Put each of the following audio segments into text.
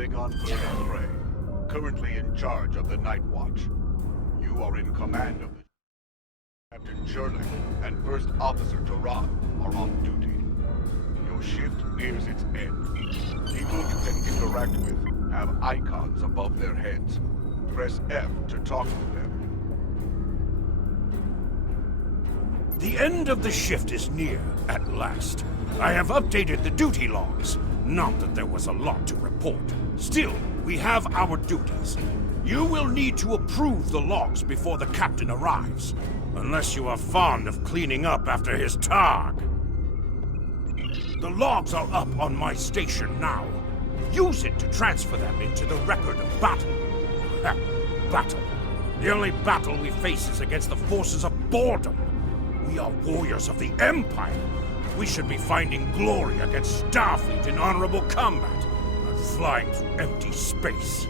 Klingon Colonel Prey, currently in charge of the Night Watch. You are in command of the Captain Sherling and First Officer Duran are on duty. Your shift nears its end. People you can interact with have icons above their heads. Press F to talk to them. The end of the shift is near, at last. I have updated the duty logs. Not that there was a lot to report. Still, we have our duties. You will need to approve the logs before the captain arrives. Unless you are fond of cleaning up after his targ. The logs are up on my station now. Use it to transfer them into the record of battle. Battle. The only battle we face is against the forces of boredom. We are warriors of the Empire. We should be finding glory against Starfleet in honorable combat, not flying through empty space.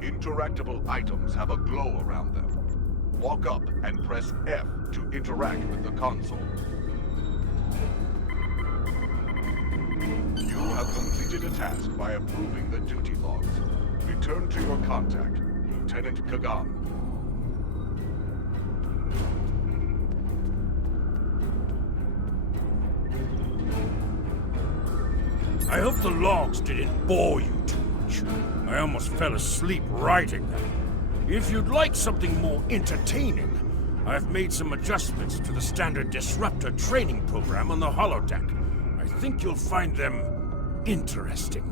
Interactable items have a glow around them. Walk up and press F to interact with the console. You have completed a task by approving the duty logs. Return to your contact, Lieutenant Kagan. I hope the logs didn't bore you too much. I almost fell asleep writing them. If you'd like something more entertaining, I've made some adjustments to the standard disruptor training program on the holodeck. I think you'll find them interesting.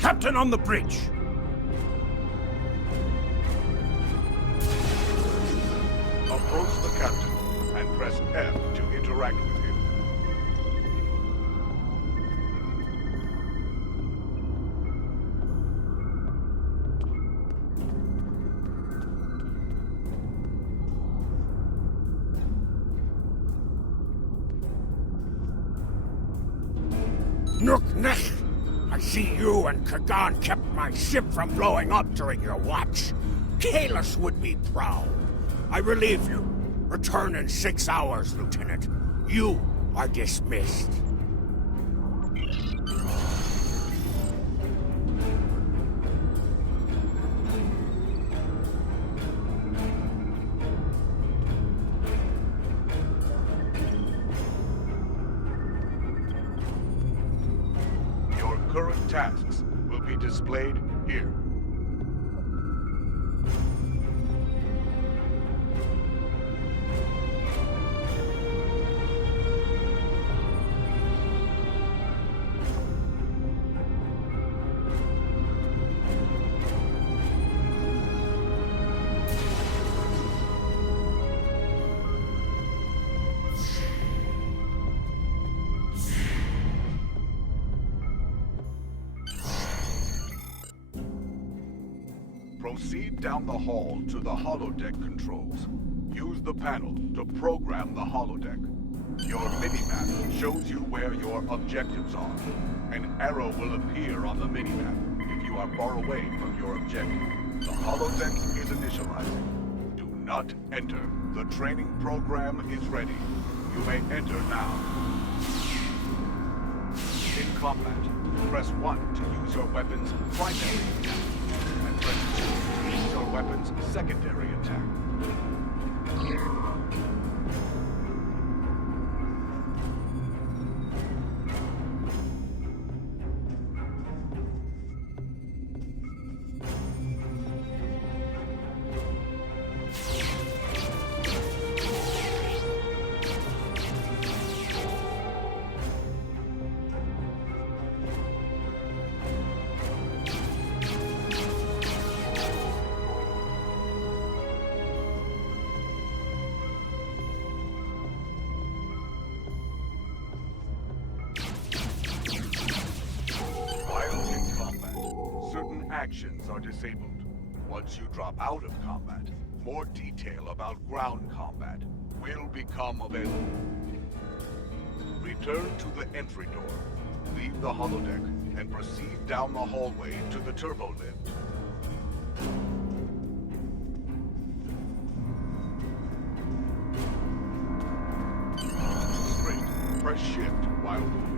Captain on the bridge! Approach the captain and press F to interact with him. Nook-Nech! I see you and Kagan kept my ship from blowing up during your watch. Kahless would be proud. I relieve you. Return in 6 hours, Lieutenant. You are dismissed. Your current tasks will be displayed here. Proceed down the hall to the holodeck controls. Use the panel to program the holodeck. Your minimap shows you where your objectives are. An arrow will appear on the minimap if you are far away from your objective. The holodeck is initializing. Do not enter. The training program is ready. You may enter now. In combat, press 1 to use your weapon's primary attack. And press 2 to use your weapon's secondary attack. Actions are disabled. Once you drop out of combat, more detail about ground combat will become available. Return to the entry door. Leave the holodeck and proceed down the hallway to the turbo lift. Straight. Press shift while moving.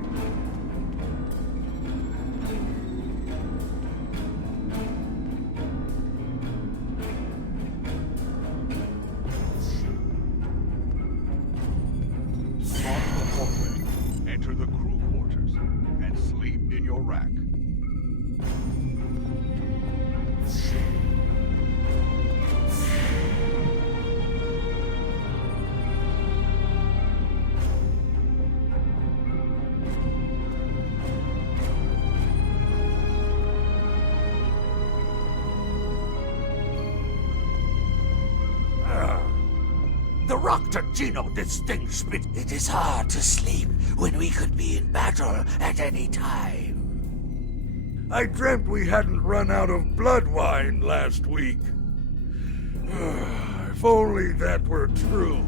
Enter the crew quarters and sleep in your rack. The Roctor Geno distinguished me. It is hard to sleep when we could be in battle at any time. I dreamt we hadn't run out of blood wine last week. If only that were true.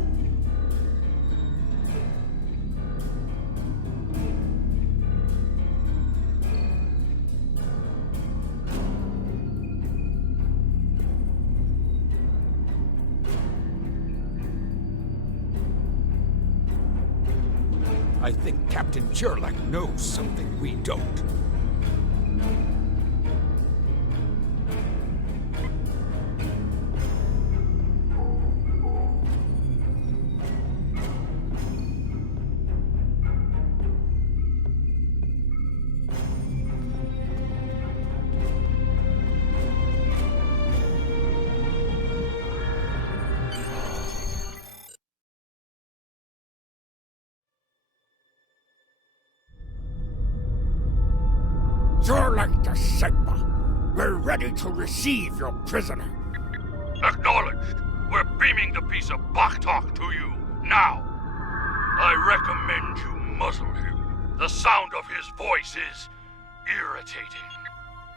I think Captain Gerlach knows something we don't. Gerlach the Sigma, we're ready to receive your prisoner. Acknowledged. We're beaming the piece of Bach-talk to you, now. I recommend you muzzle him. The sound of his voice is irritating.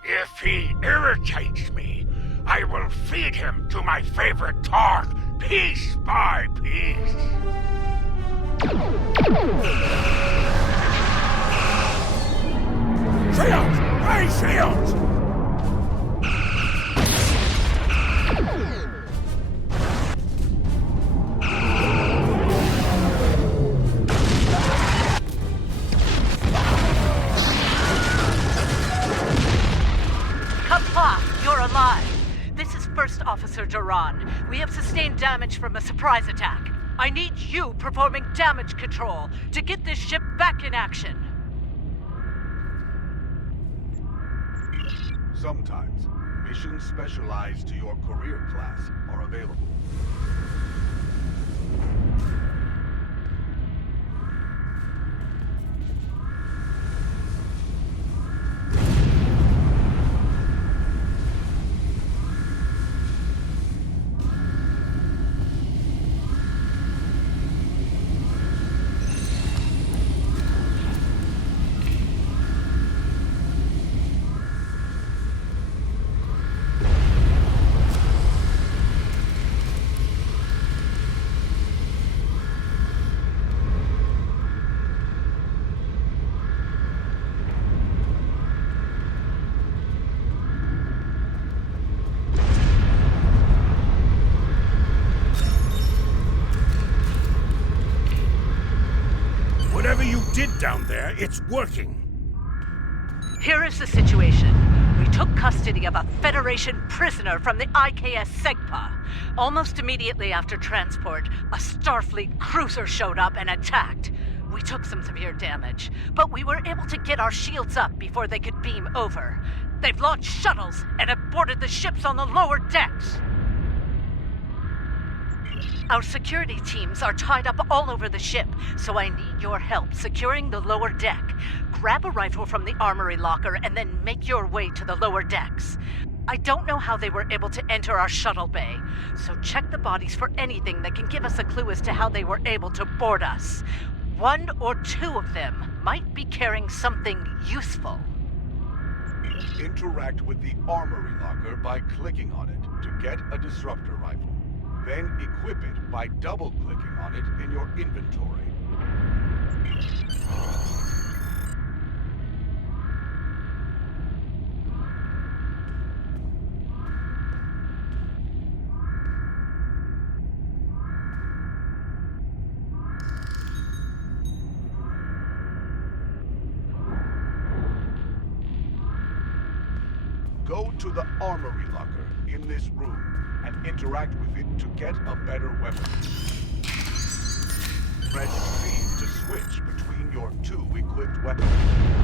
If he irritates me, I will feed him to my favorite talk, piece by piece. Shields! Hey, shields! Kappa, you're alive. This is First Officer Duran. We have sustained damage from a surprise attack. I need you performing damage control to get this ship back in action. Sometimes, missions specialized to your career class are available. Whatever you did down there, it's working. Here is the situation. We took custody of a Federation prisoner from the IKS Segpa. Almost immediately after transport, a Starfleet cruiser showed up and attacked. We took some severe damage, but we were able to get our shields up before they could beam over. They've launched shuttles and have boarded the ships on the lower decks. Our security teams are tied up all over the ship, so I need your help securing the lower deck. Grab a rifle from the armory locker and then make your way to the lower decks. I don't know how they were able to enter our shuttle bay, so check the bodies for anything that can give us a clue as to how they were able to board us. One or two of them might be carrying something useful. Interact with the armory locker by clicking on it to get a disruptor rifle. Then equip it by double-clicking on it in your inventory. Go to the armory locker in this room and interact with it to get a better weapon. Press C to switch between your two equipped weapons.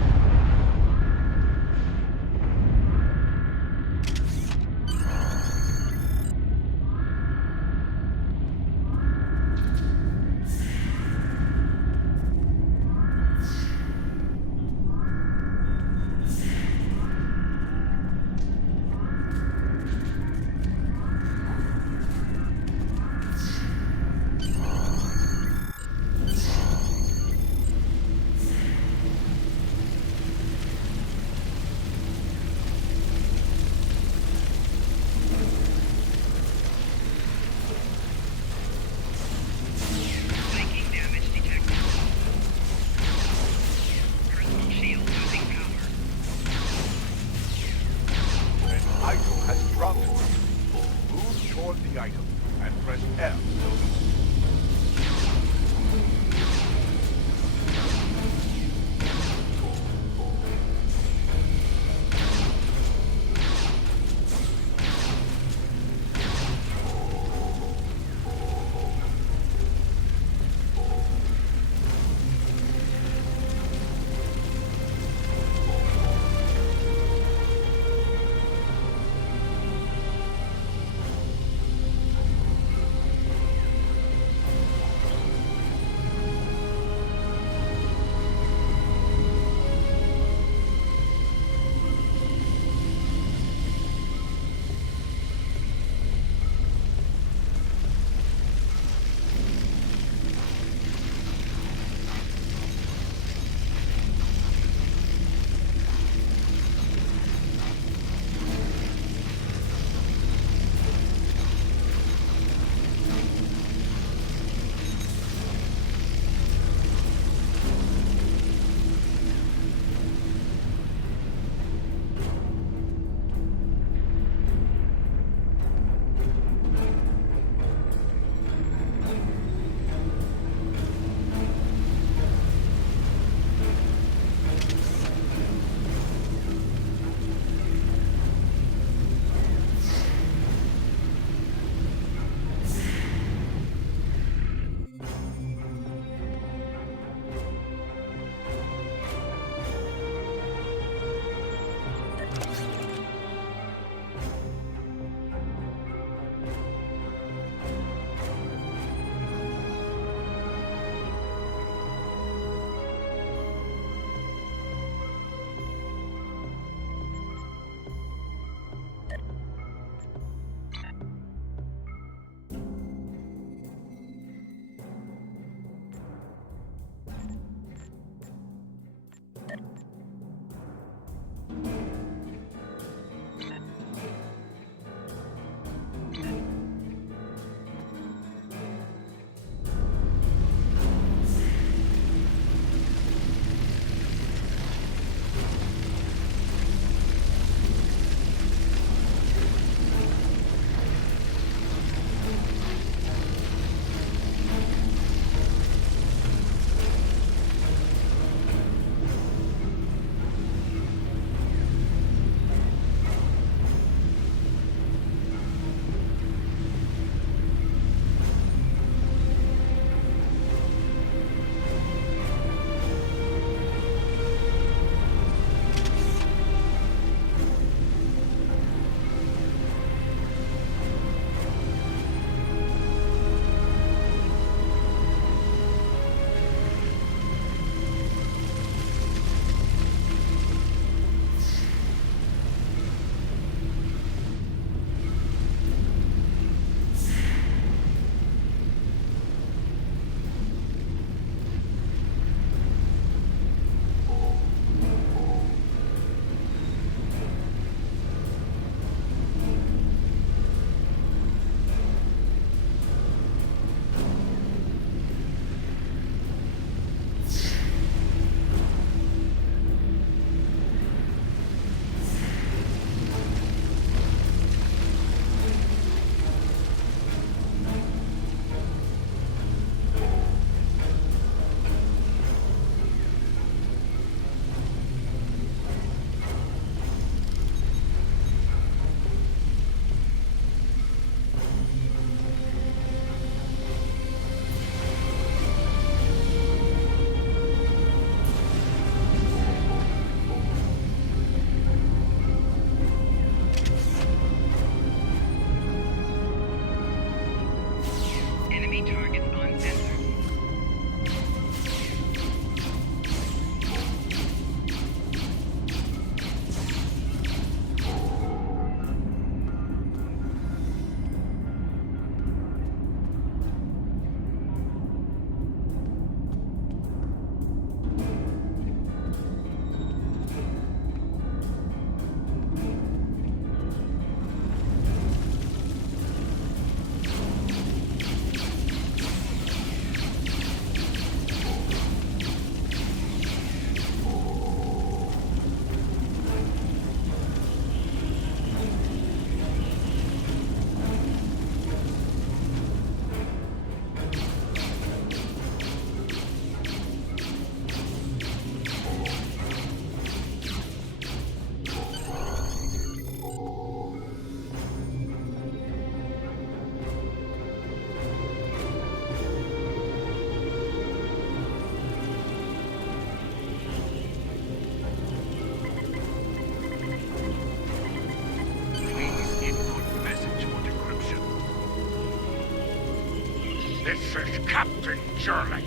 Captain Jurlek.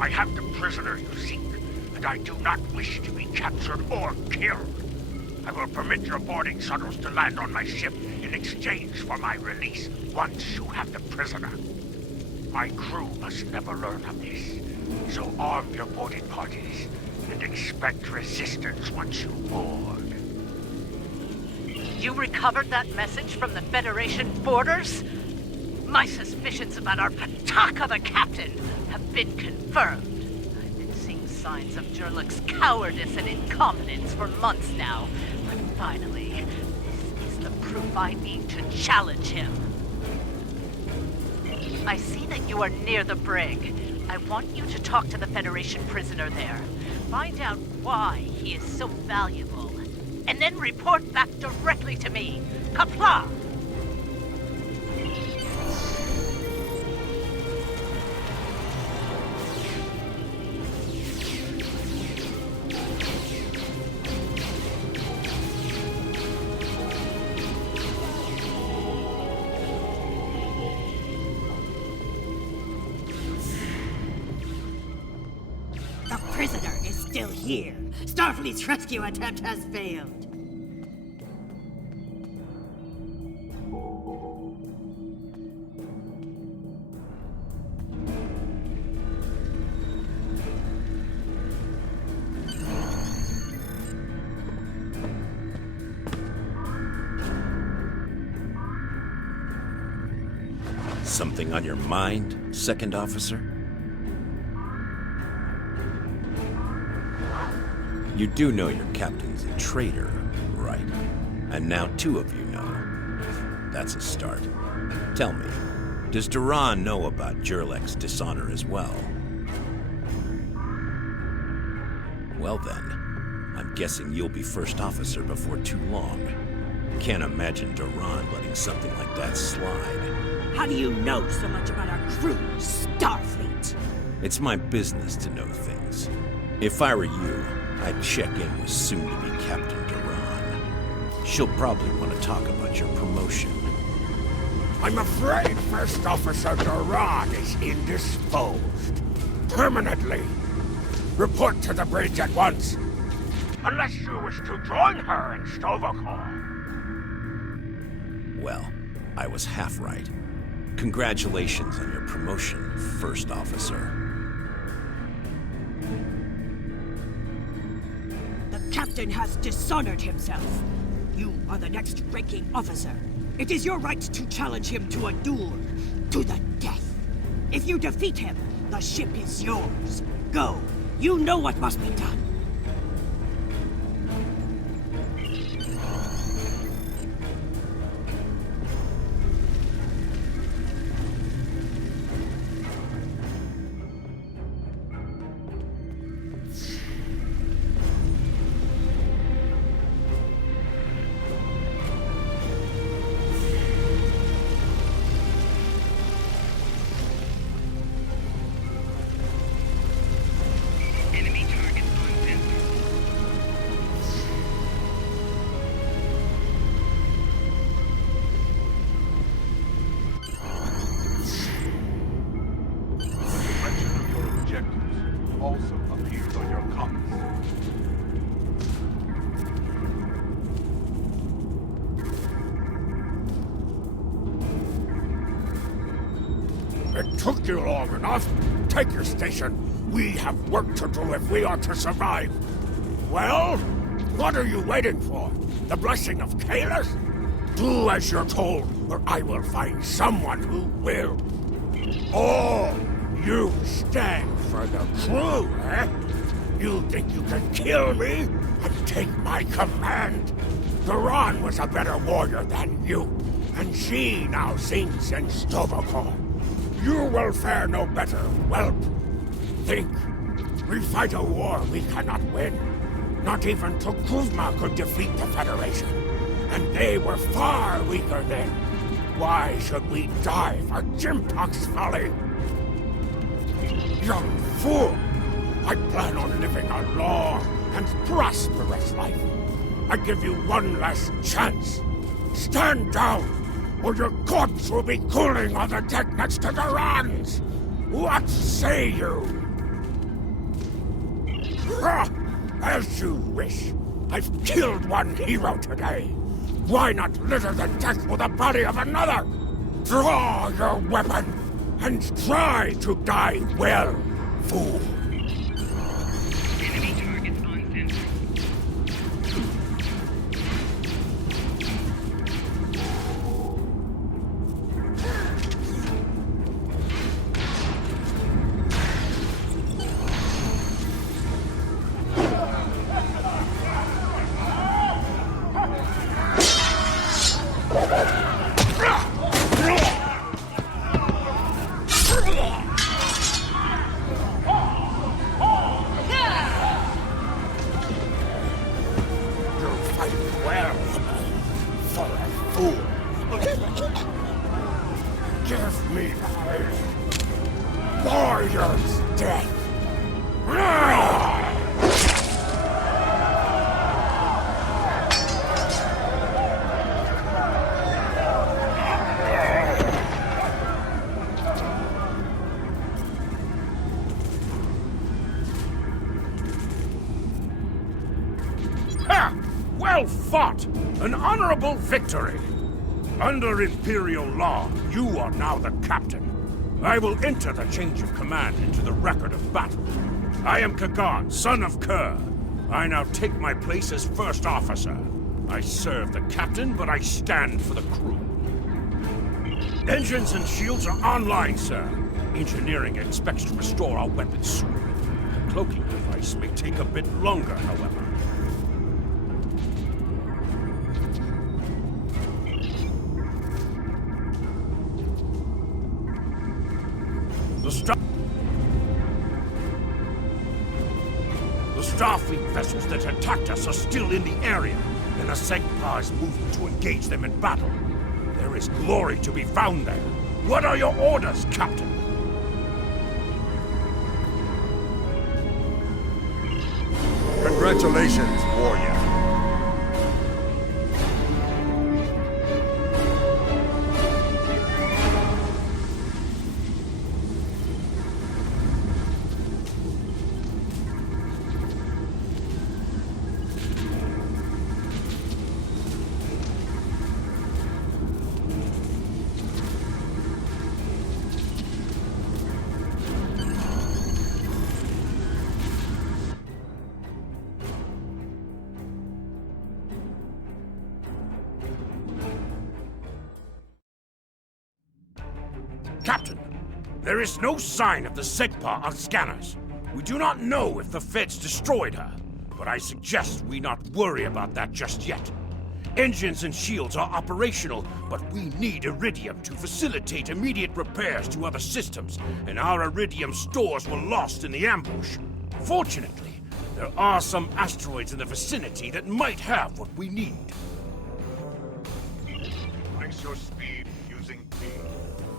I have the prisoner you seek, and I do not wish to be captured or killed. I will permit your boarding shuttles to land on my ship in exchange for my release once you have the prisoner. My crew must never learn of this, so arm your boarding parties and expect resistance once you board. You recovered that message from the Federation borders? My suspicions about our Pataka the Captain have been confirmed. I've been seeing signs of Jurlek's cowardice and incompetence for months now. But finally, this is the proof I need to challenge him. I see that you are near the brig. I want you to talk to the Federation prisoner there. Find out why he is so valuable. And then report back directly to me. Kapla! The prisoner is still here. Starfleet's rescue attempt has failed. Something on your mind, Second Officer? You do know your captain's a traitor, right? And now two of you know. That's a start. Tell me, does Duran know about Jurlek's dishonor as well? Well then, I'm guessing you'll be first officer before too long. Can't imagine Duran letting something like that slide. How do you know so much about our crew, Starfleet? It's my business to know things. If I were you, I'd check in with soon-to-be Captain Duran. She'll probably want to talk about your promotion. I'm afraid First Officer Duran is indisposed. Permanently. Report to the bridge at once. Unless you wish to join her in Stovokor. Well, I was half right. Congratulations on your promotion, First Officer. The captain has dishonored himself. You are the next ranking officer. It is your right to challenge him to a duel, to the death. If you defeat him, the ship is yours. Go. You know what must be done. Also appears on your compass. It took you long enough. Take your station. We have work to do if we are to survive. Well, what are you waiting for? The blessing of Kalis? Do as you're told, or I will find someone who will. Oh, you stand for the crew, eh? You think you can kill me and take my command? Duran was a better warrior than you, and she now sings in Stovokor. You will fare no better, whelp. Think. We fight a war we cannot win. Not even Tukuvma could defeat the Federation. And they were far weaker then. Why should we die for Jimpok's folly? Young fool! I plan on living a long and prosperous life. I give you one last chance. Stand down, or your corpse will be cooling on the deck next to Duran's. What say you? As you wish. I've killed one hero today. Why not litter the deck with the body of another? Draw your weapon and try to die well, fool. Enemy targets on center. Give me warrior's death. Ha! Well fought! An honorable victory! Under Imperial law, you are now the captain. I will enter the change of command into the record of battle. I am Kagan, son of Kerr. I now take my place as first officer. I serve the captain, but I stand for the crew. Engines and shields are online, sir. Engineering expects to restore our weapons soon. The cloaking device may take a bit longer, however. The Starfleet vessels that attacked us are still in the area, and the Segpa is moving to engage them in battle. There is glory to be found there. What are your orders, Captain? Congratulations, warrior. Captain, there is no sign of the Segpa on scanners. We do not know if the Feds destroyed her, but I suggest we not worry about that just yet. Engines and shields are operational, but we need Iridium to facilitate immediate repairs to other systems, and our Iridium stores were lost in the ambush. Fortunately, there are some asteroids in the vicinity that might have what we need. Increase your speed using P.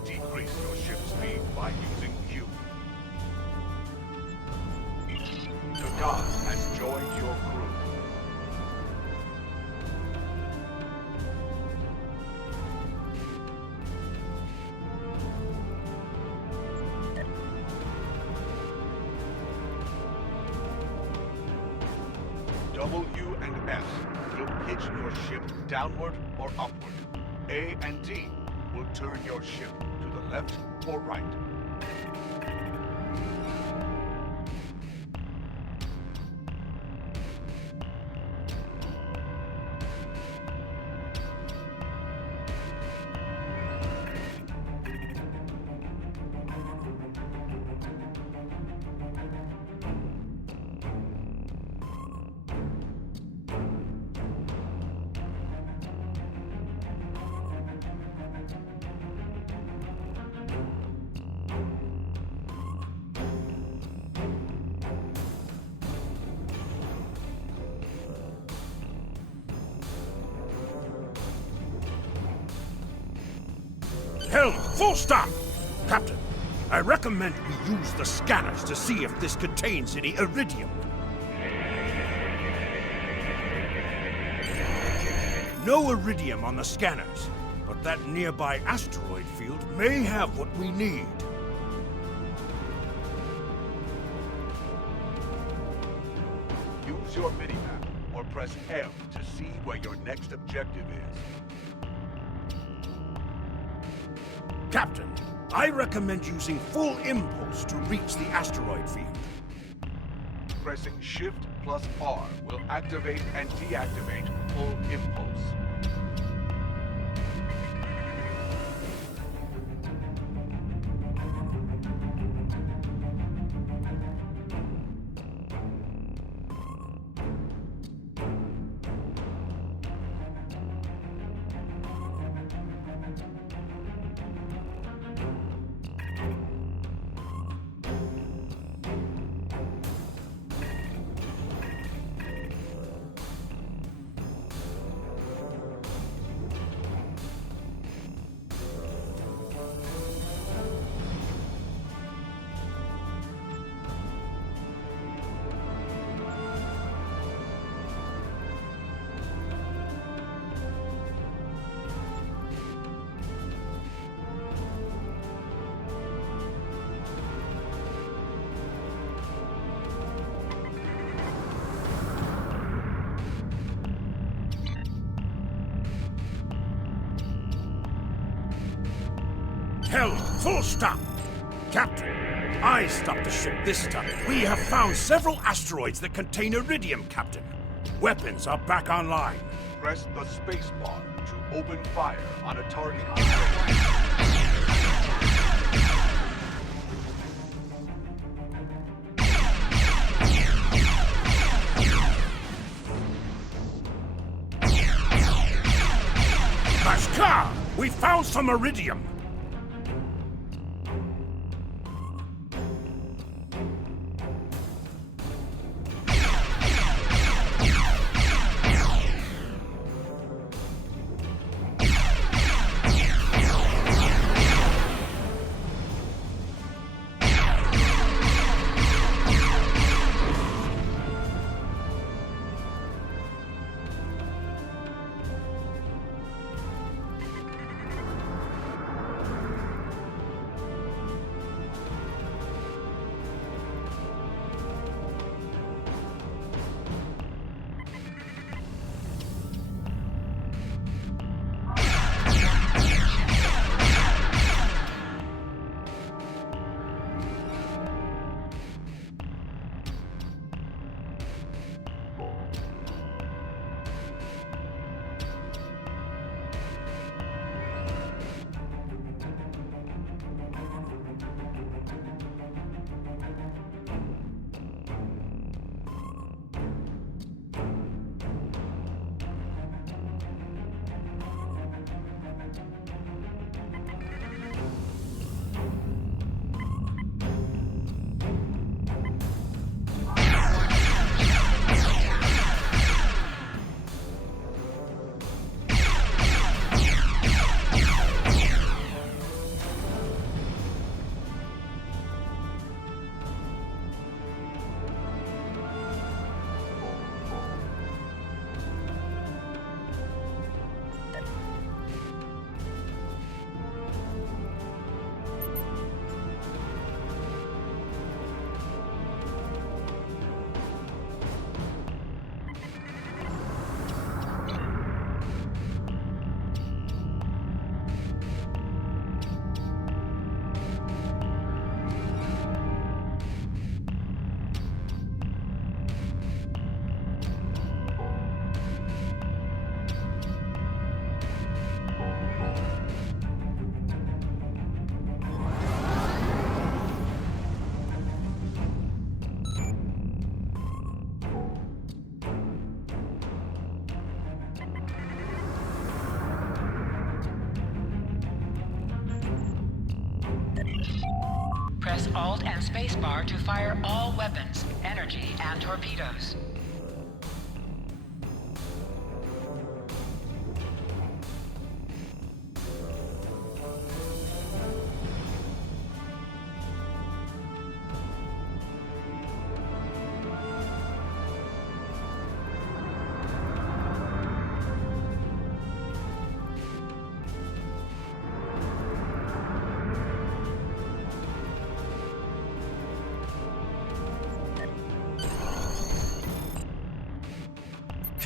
Decrease your ship speed by using Q. Kagan has joined your crew. W and S will pitch your ship downward or upward. A and D will turn your ship to the left or right. Helm, full stop! Captain, I recommend we use the scanners to see if this contains any Iridium. No Iridium on the scanners, but that nearby asteroid field may have what we need. Use your minimap or press M to see where your next objective is. Captain, I recommend using full impulse to reach the asteroid field. Pressing Shift plus R will activate and deactivate full impulse. Hell, full stop! Captain, I stopped the ship this time. We have found several asteroids that contain iridium, Captain. Weapons are back online. Press the spacebar to open fire on a target. Bashkar! We found some iridium! Press Alt and Spacebar to fire all weapons, energy, and torpedoes.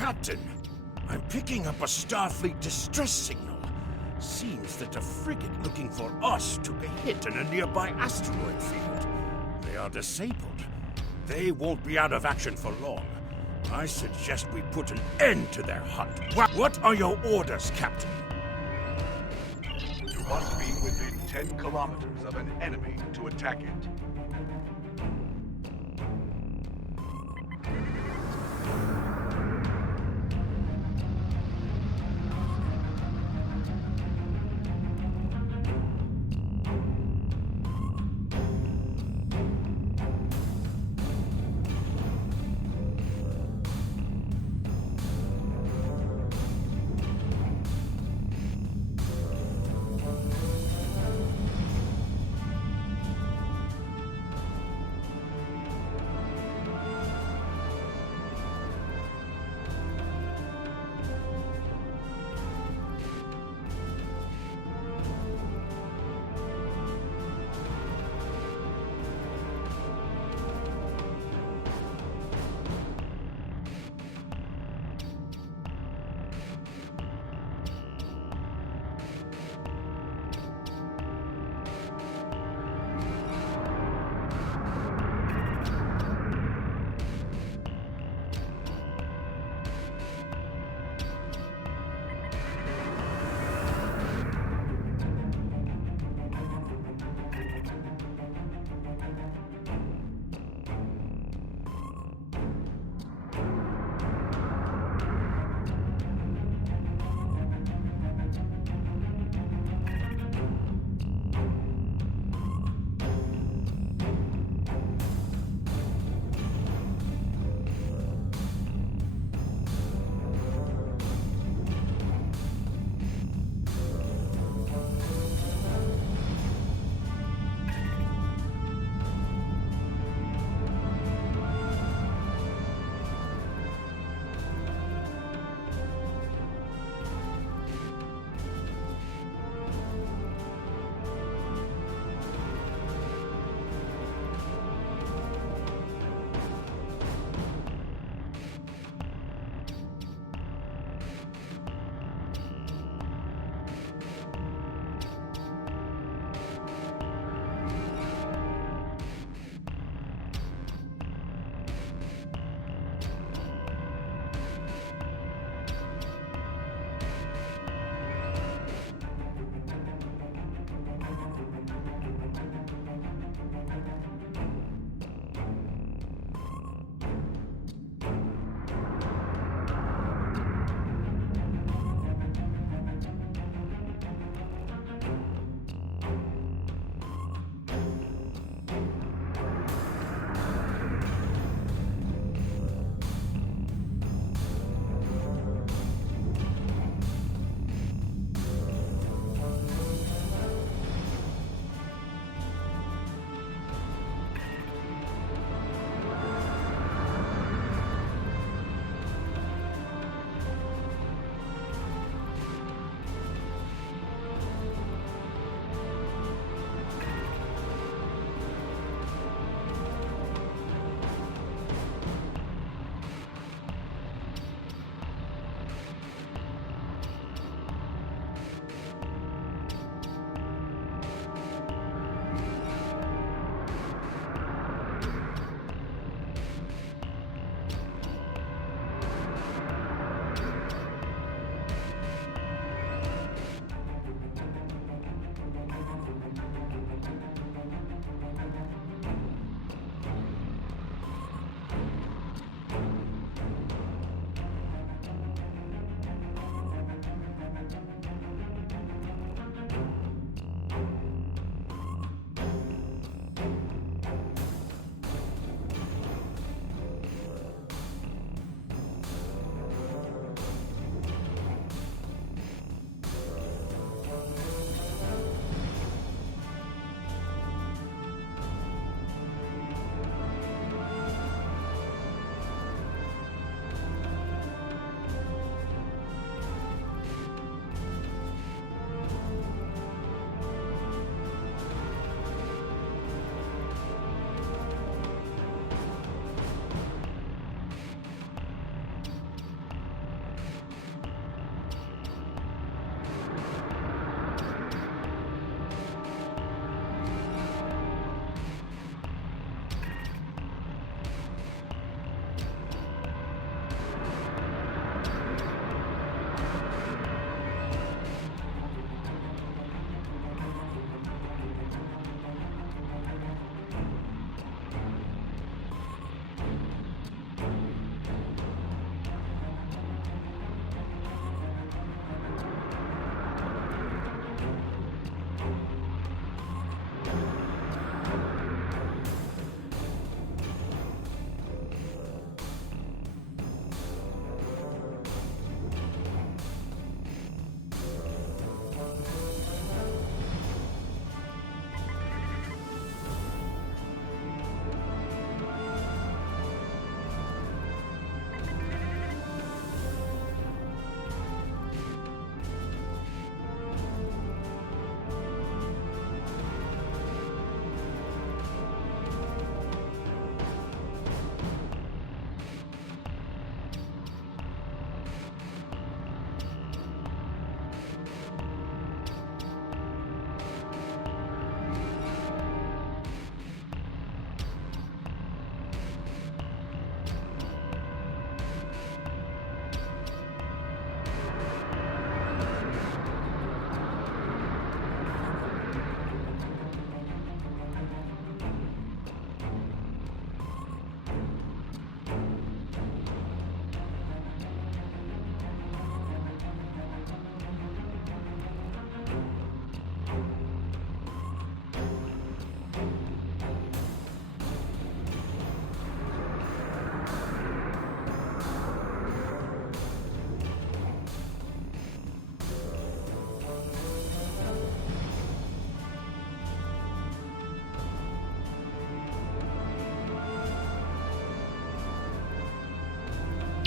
Captain, I'm picking up a Starfleet distress signal. Seems that a frigate looking for us took a hit in a nearby asteroid field. They are disabled. They won't be out of action for long. I suggest we put an end to their hunt. What are your orders, Captain? You must be within 10 kilometers of an enemy to attack it.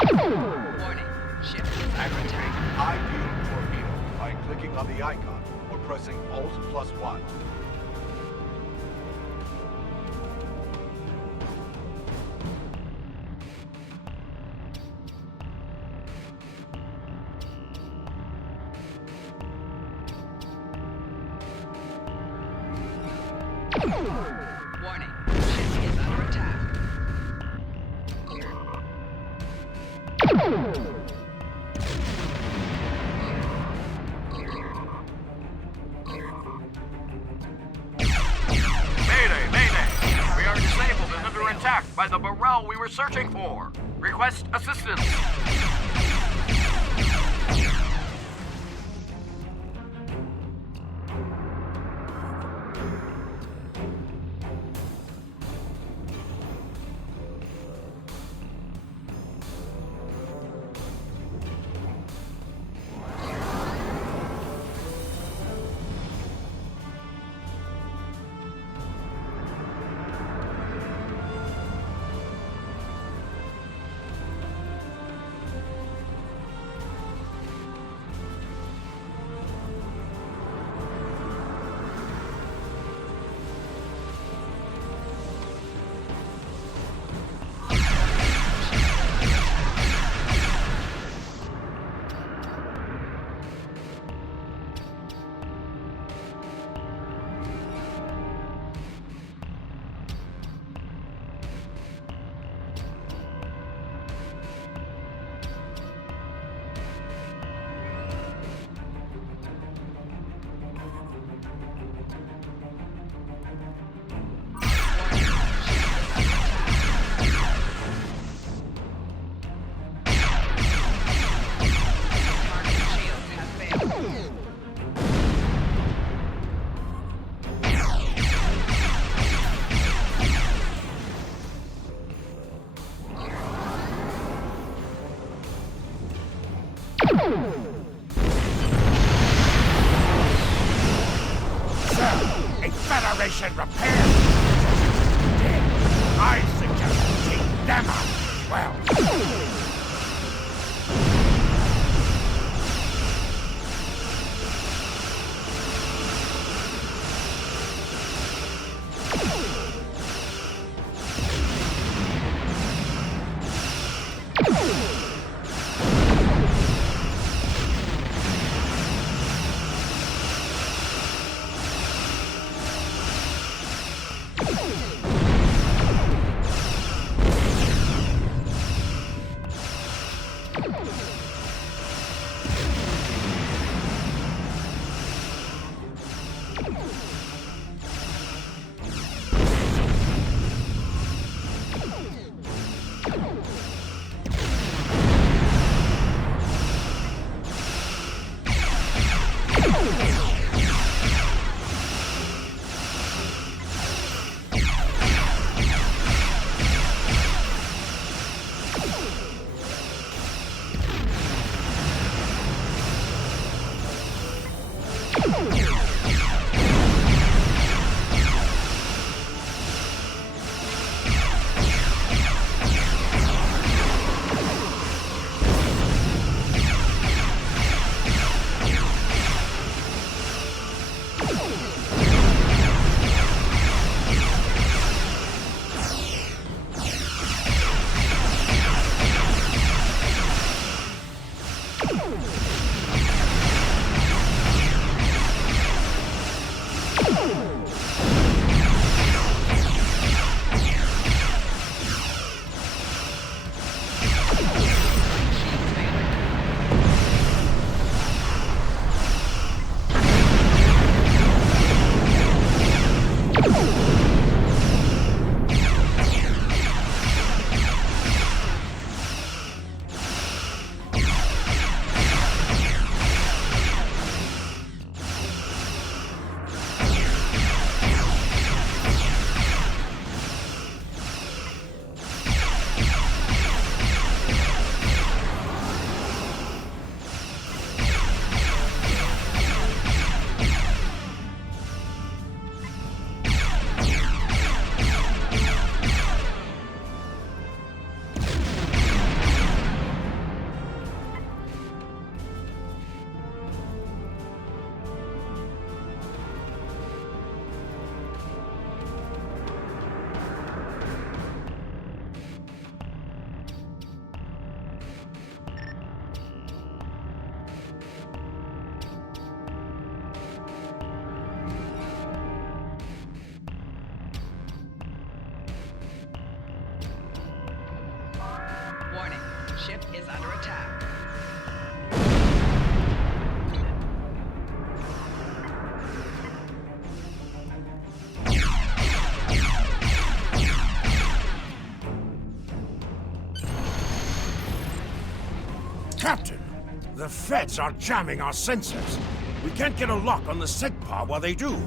Warning. Ship is under attack. High-yield torpedo by clicking on the icon or pressing Alt+1. Warning. Ship is under attack. Mayday! Mayday! We are disabled and under attack by the morale we were searching for. Request assistance. A Federation repair! I suggest we take them out as well. Warning, ship is under attack. Captain, the feds are jamming our sensors. We can't get a lock on the SEGPA while they do.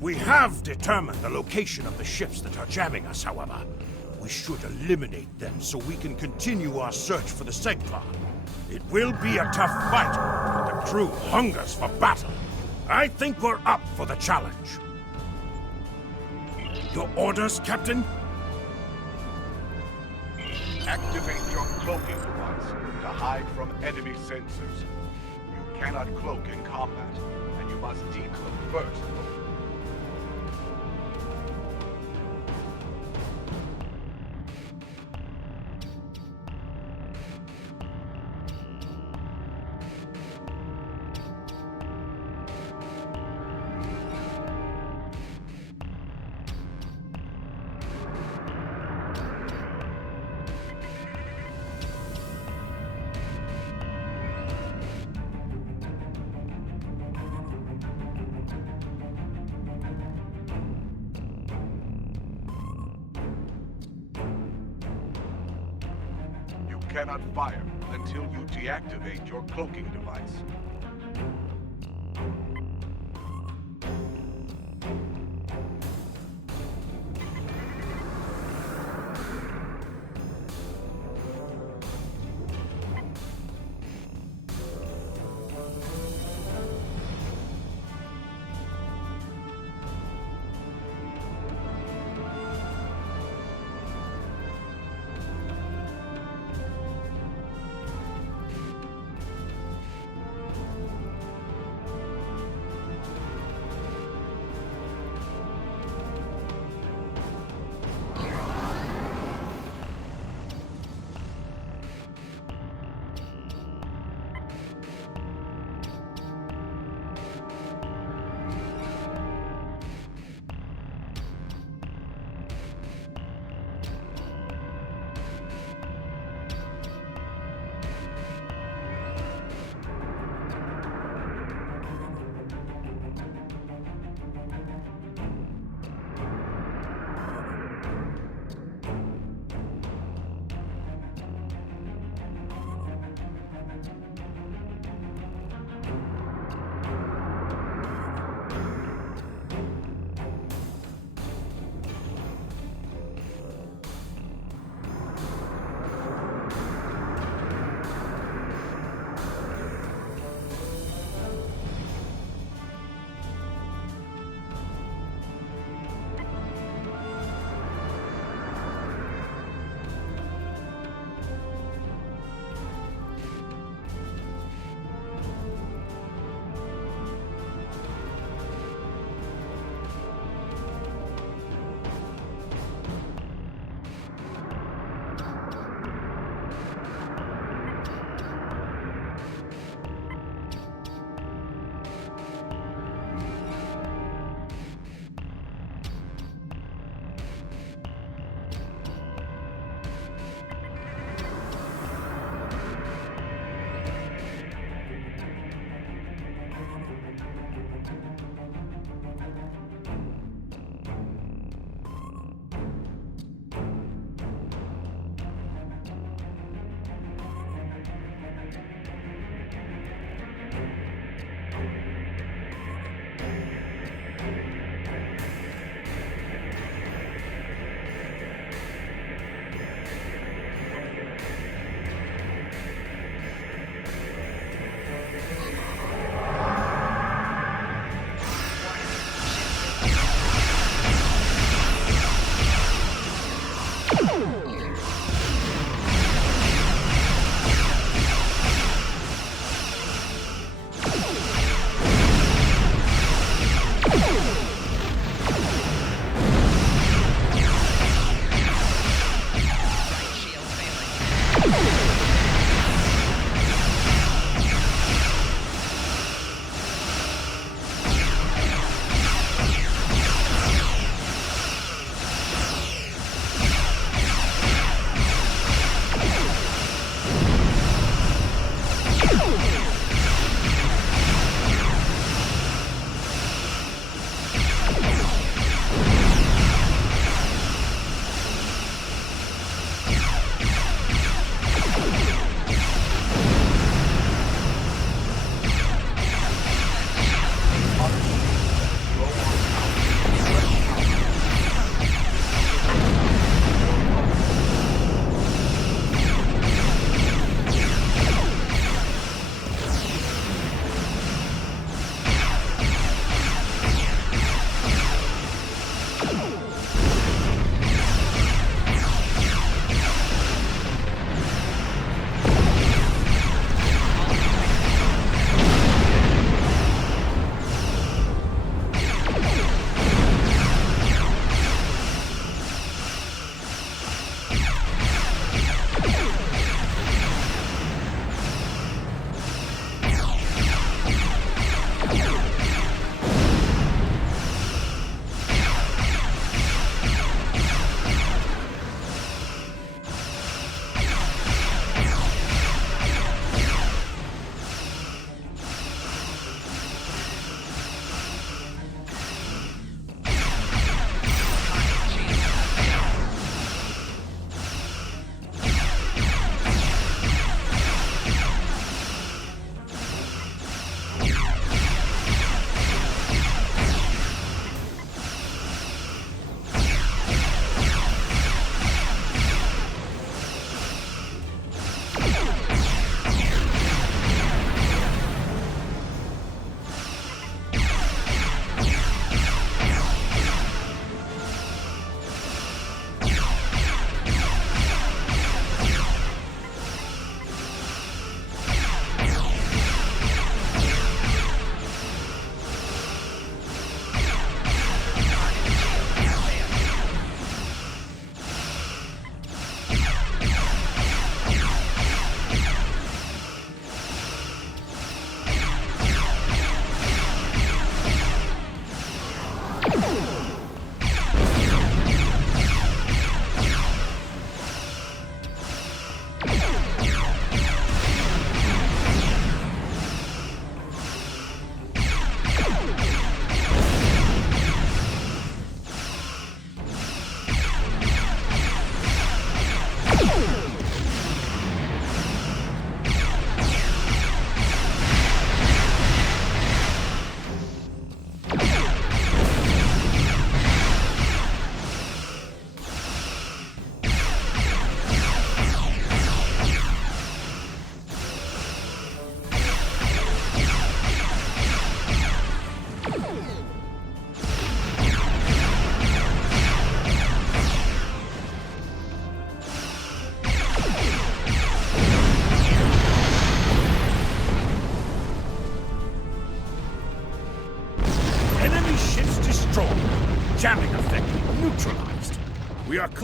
We have determined the location of the ships that are jamming us, however. We should eliminate them so we can continue our search for the SEGPA. It will be a tough fight, but the crew hungers for battle. I think we're up for the challenge. Your orders, Captain? Activate your cloaking device to hide from enemy sensors. You cannot cloak in combat, and you must decloak first. Cannot fire until you deactivate your cloaking device.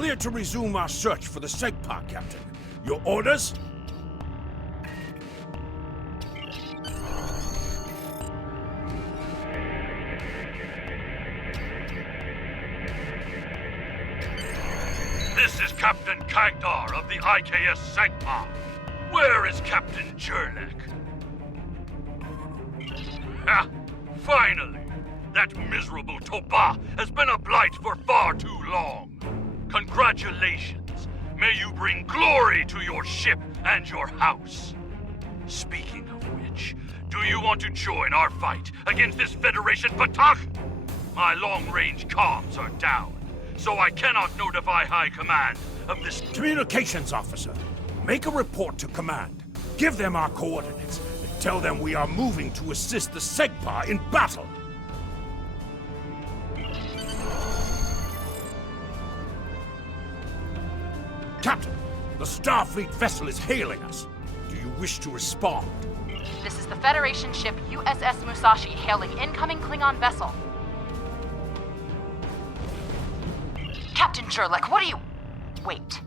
clear to resume our search for the Segpa, Captain. Your orders? This is Captain Kagdar of the IKS Segpa. Where is Captain Jurlek? Ha! Finally! That miserable Toba has been a blight for far too long. Congratulations! May you bring glory to your ship and your house. Speaking of which, do you want to join our fight against this Federation Patak? My long-range comms are down, so I cannot notify High Command of this. Communications officer, make a report to command. Give them our coordinates and tell them we are moving to assist the Segpa in battle. Captain, the Starfleet vessel is hailing us. Do you wish to respond? This is the Federation ship USS Musashi hailing incoming Klingon vessel. Captain Jurlek, what are you... Wait.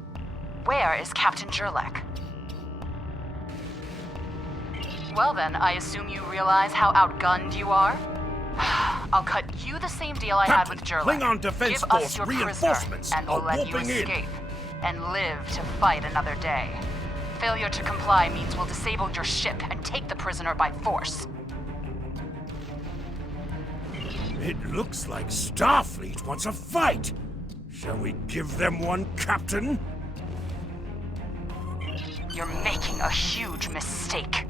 Where is Captain Jurlek? Well then, I assume you realize how outgunned you are? I'll cut you the same deal I had with Jurlek. Klingon Defense Give Force us your reinforcements prisoner, and we'll are let you warping in. escape. And live to fight another day. Failure to comply means we'll disable your ship and take the prisoner by force. It looks like Starfleet wants a fight. Shall we give them one, Captain? You're making a huge mistake.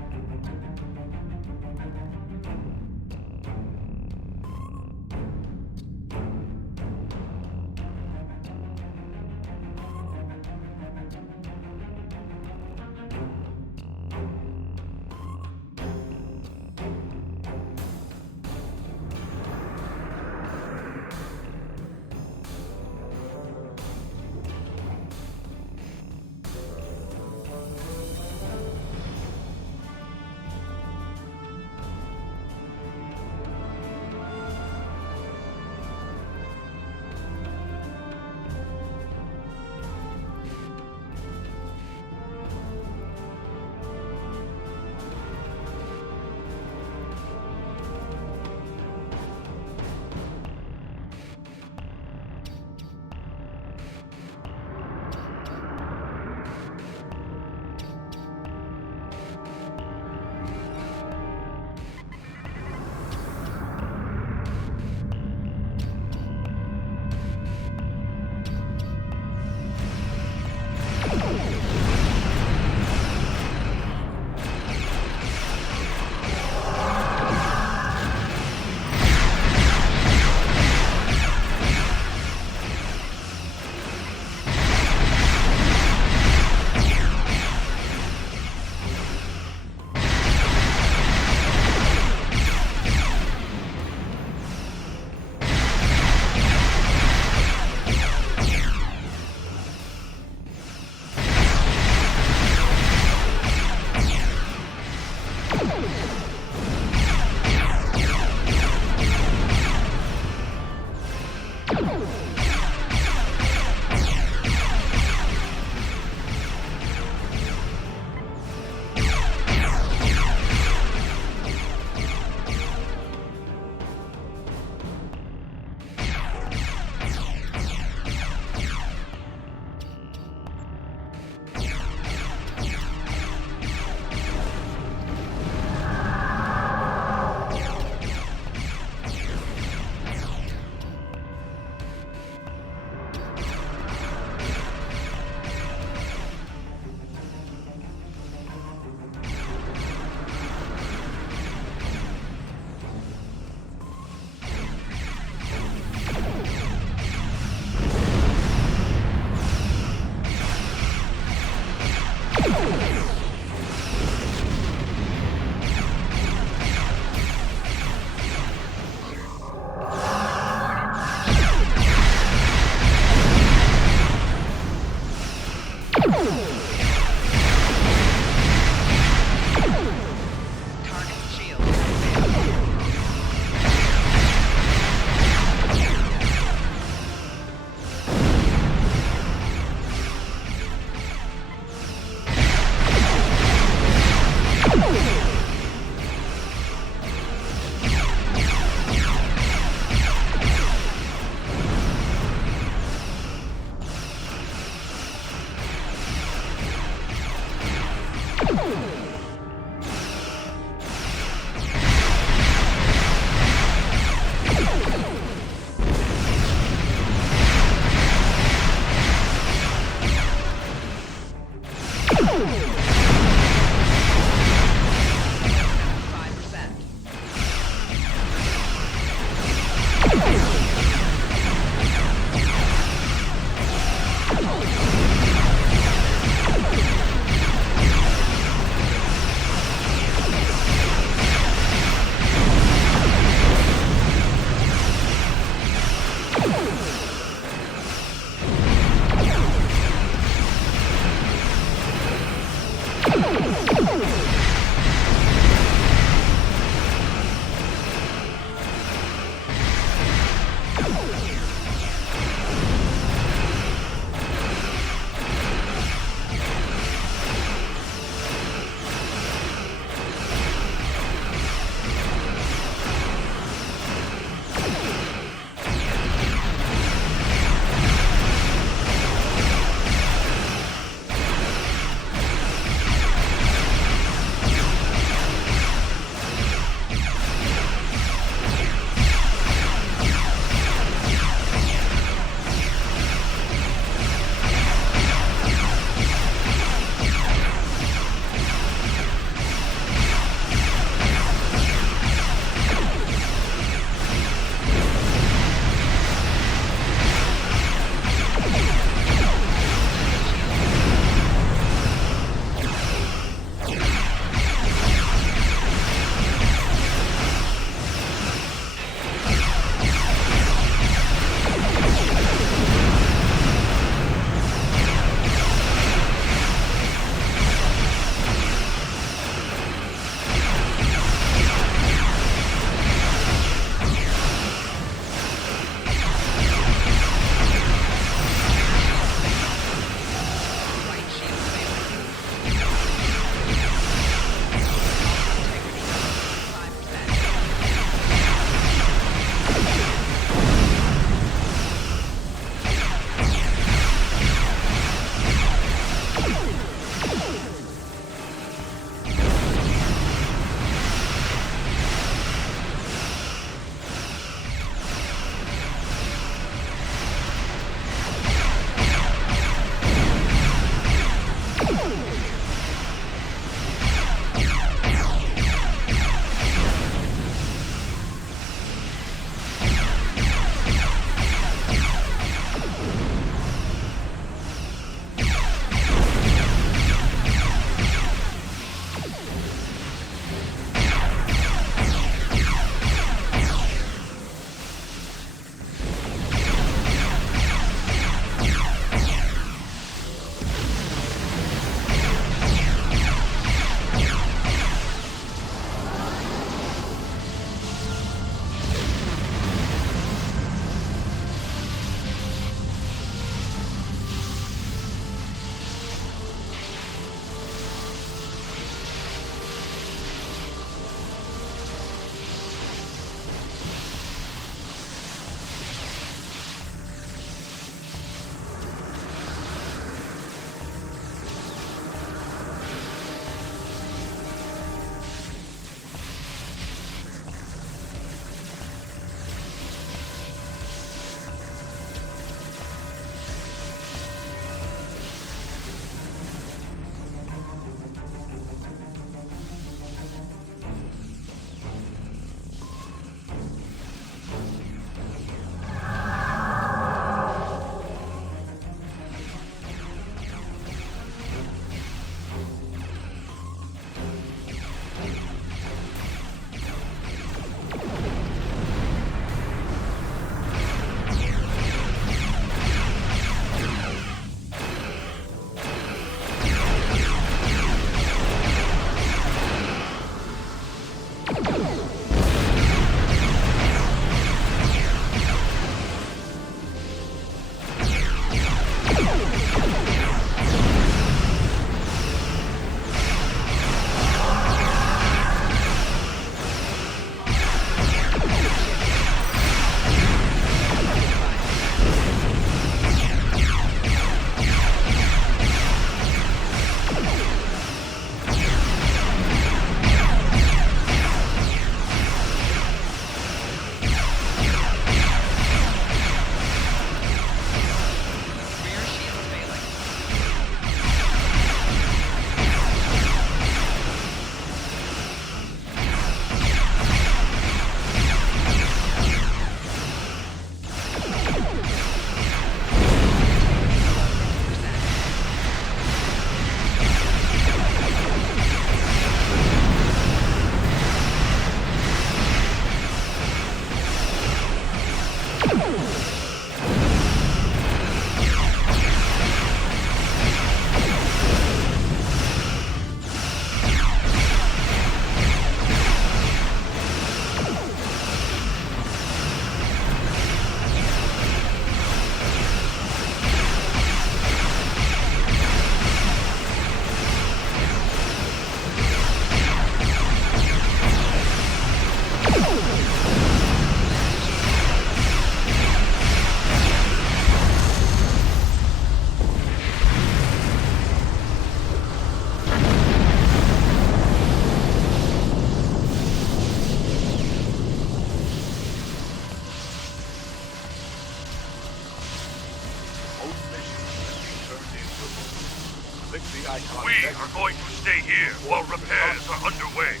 Click the icon. We are going to stay here while repairs are underway.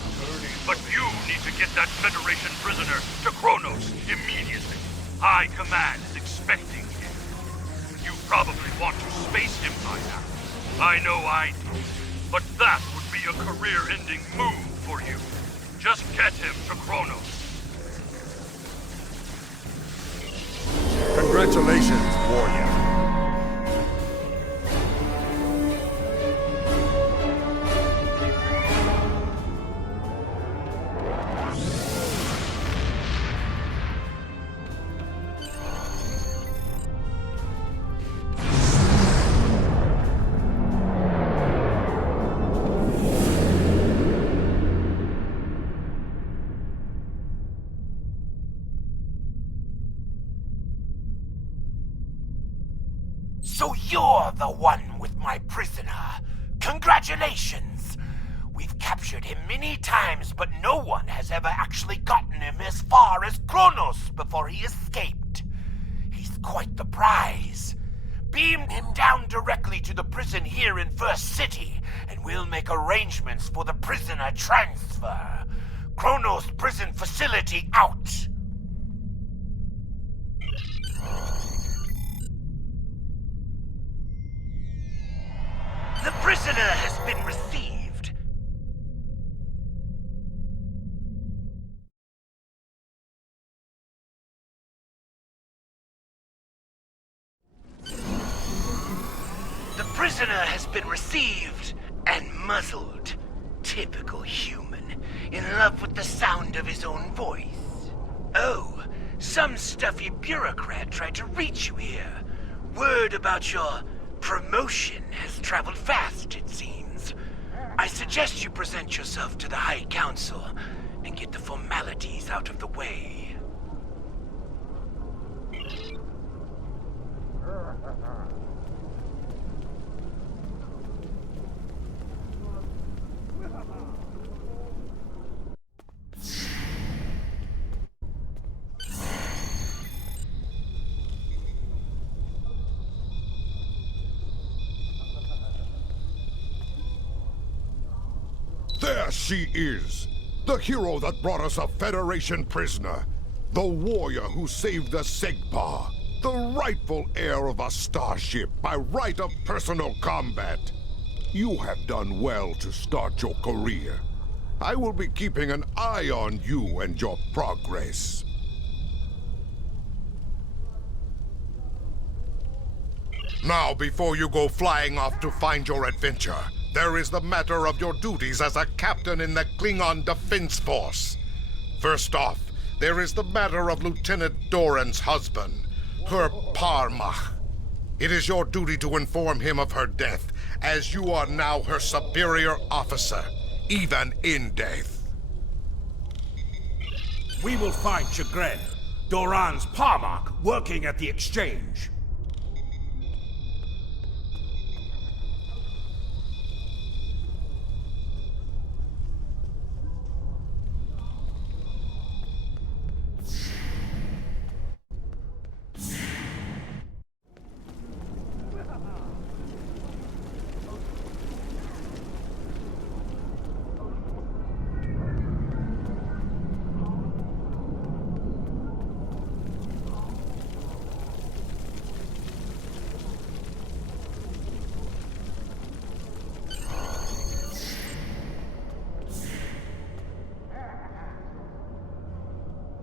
But you need to get that Federation prisoner to Kronos immediately. High Command is expecting him. You probably want to space him by now. I know I do. But that would be a career-ending move for you. Just get him to Kronos. Congratulations, warrior. So you're the one with my prisoner. Congratulations! We've captured him many times, but no one has ever actually gotten him as far as Kronos before he escaped. He's quite the prize. Beam him down directly to the prison here in First City, and we'll make arrangements for the prisoner transfer. Kronos prison facility out! The prisoner has been received. The prisoner has been received and muzzled. Typical human, in love with the sound of his own voice. Oh, some stuffy bureaucrat tried to reach you here. Word about your promotion has traveled fast, it seems. I suggest you present yourself to the High Council and get the formalities out of the way. There she is! The hero that brought us a Federation prisoner. The warrior who saved the Segpa. The rightful heir of a starship by right of personal combat. You have done well to start your career. I will be keeping an eye on you and your progress. Now, before you go flying off to find your adventure, there is the matter of your duties as a captain in the Klingon Defense Force. First off, there is the matter of Lieutenant Doran's husband, her Parmach. It is your duty to inform him of her death, as you are now her superior officer, even in death. We will find Chagrin, Doran's Parmach, working at the exchange.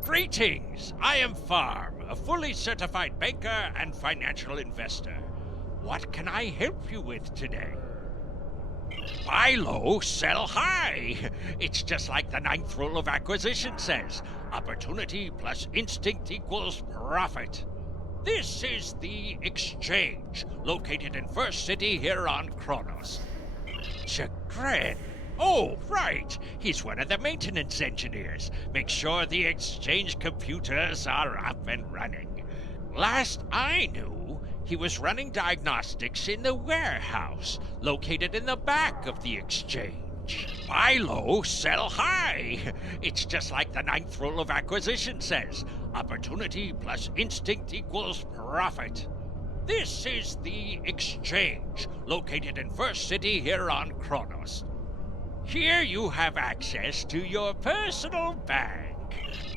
Greetings! I am Farm, a fully certified banker and financial investor. What can I help you with today? Buy low, sell high! It's just like the 9th rule of acquisition says. Opportunity plus instinct equals profit. This is the exchange, located in First City here on Kronos. Chagrin. Oh, right. He's one of the maintenance engineers. Make sure the exchange computers are up and running. Last I knew, he was running diagnostics in the warehouse, located in the back of the exchange. Buy low, sell high. It's just like the 9th rule of acquisition says. Opportunity plus instinct equals profit. This is the Exchange, located in First City here on Kronos. Here you have access to your personal bank.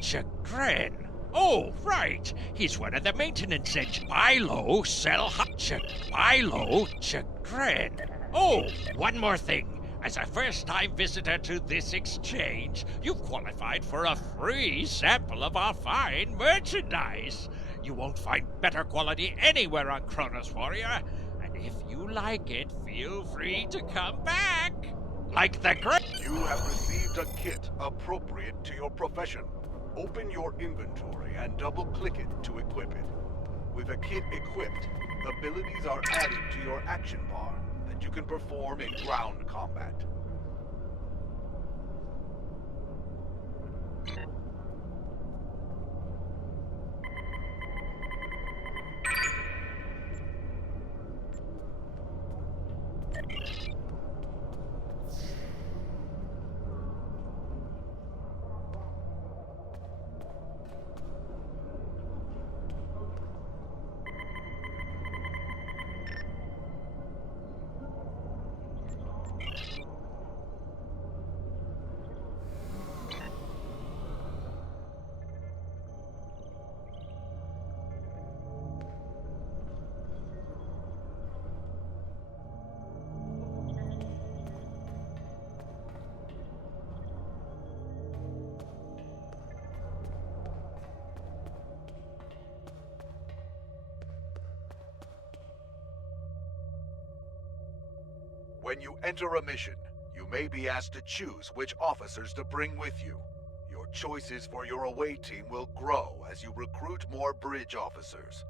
Chagrin. Oh, right. He's one of the maintenance engineers. Buy low, sell high. Buy low, Chagrin. Oh, one more thing. As a first-time visitor to this exchange, you've qualified for a free sample of our fine merchandise. You won't find better quality anywhere on Kronos, Warrior. And if you like it, feel free to come back. Like the great... You have received a kit appropriate to your profession. Open your inventory and double-click it to equip it. With a kit equipped, abilities are added to your action bar that you can perform in ground combat. When you enter a mission, you may be asked to choose which officers to bring with you. Your choices for your away team will grow as you recruit more bridge officers.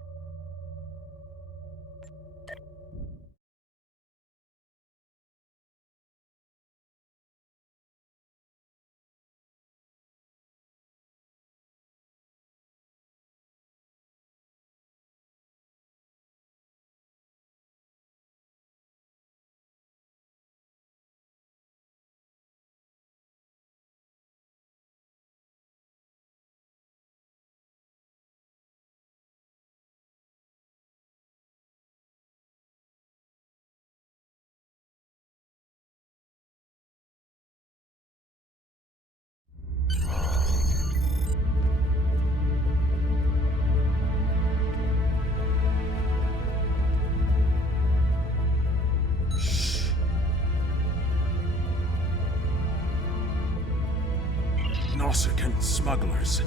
Nausicaan smugglers.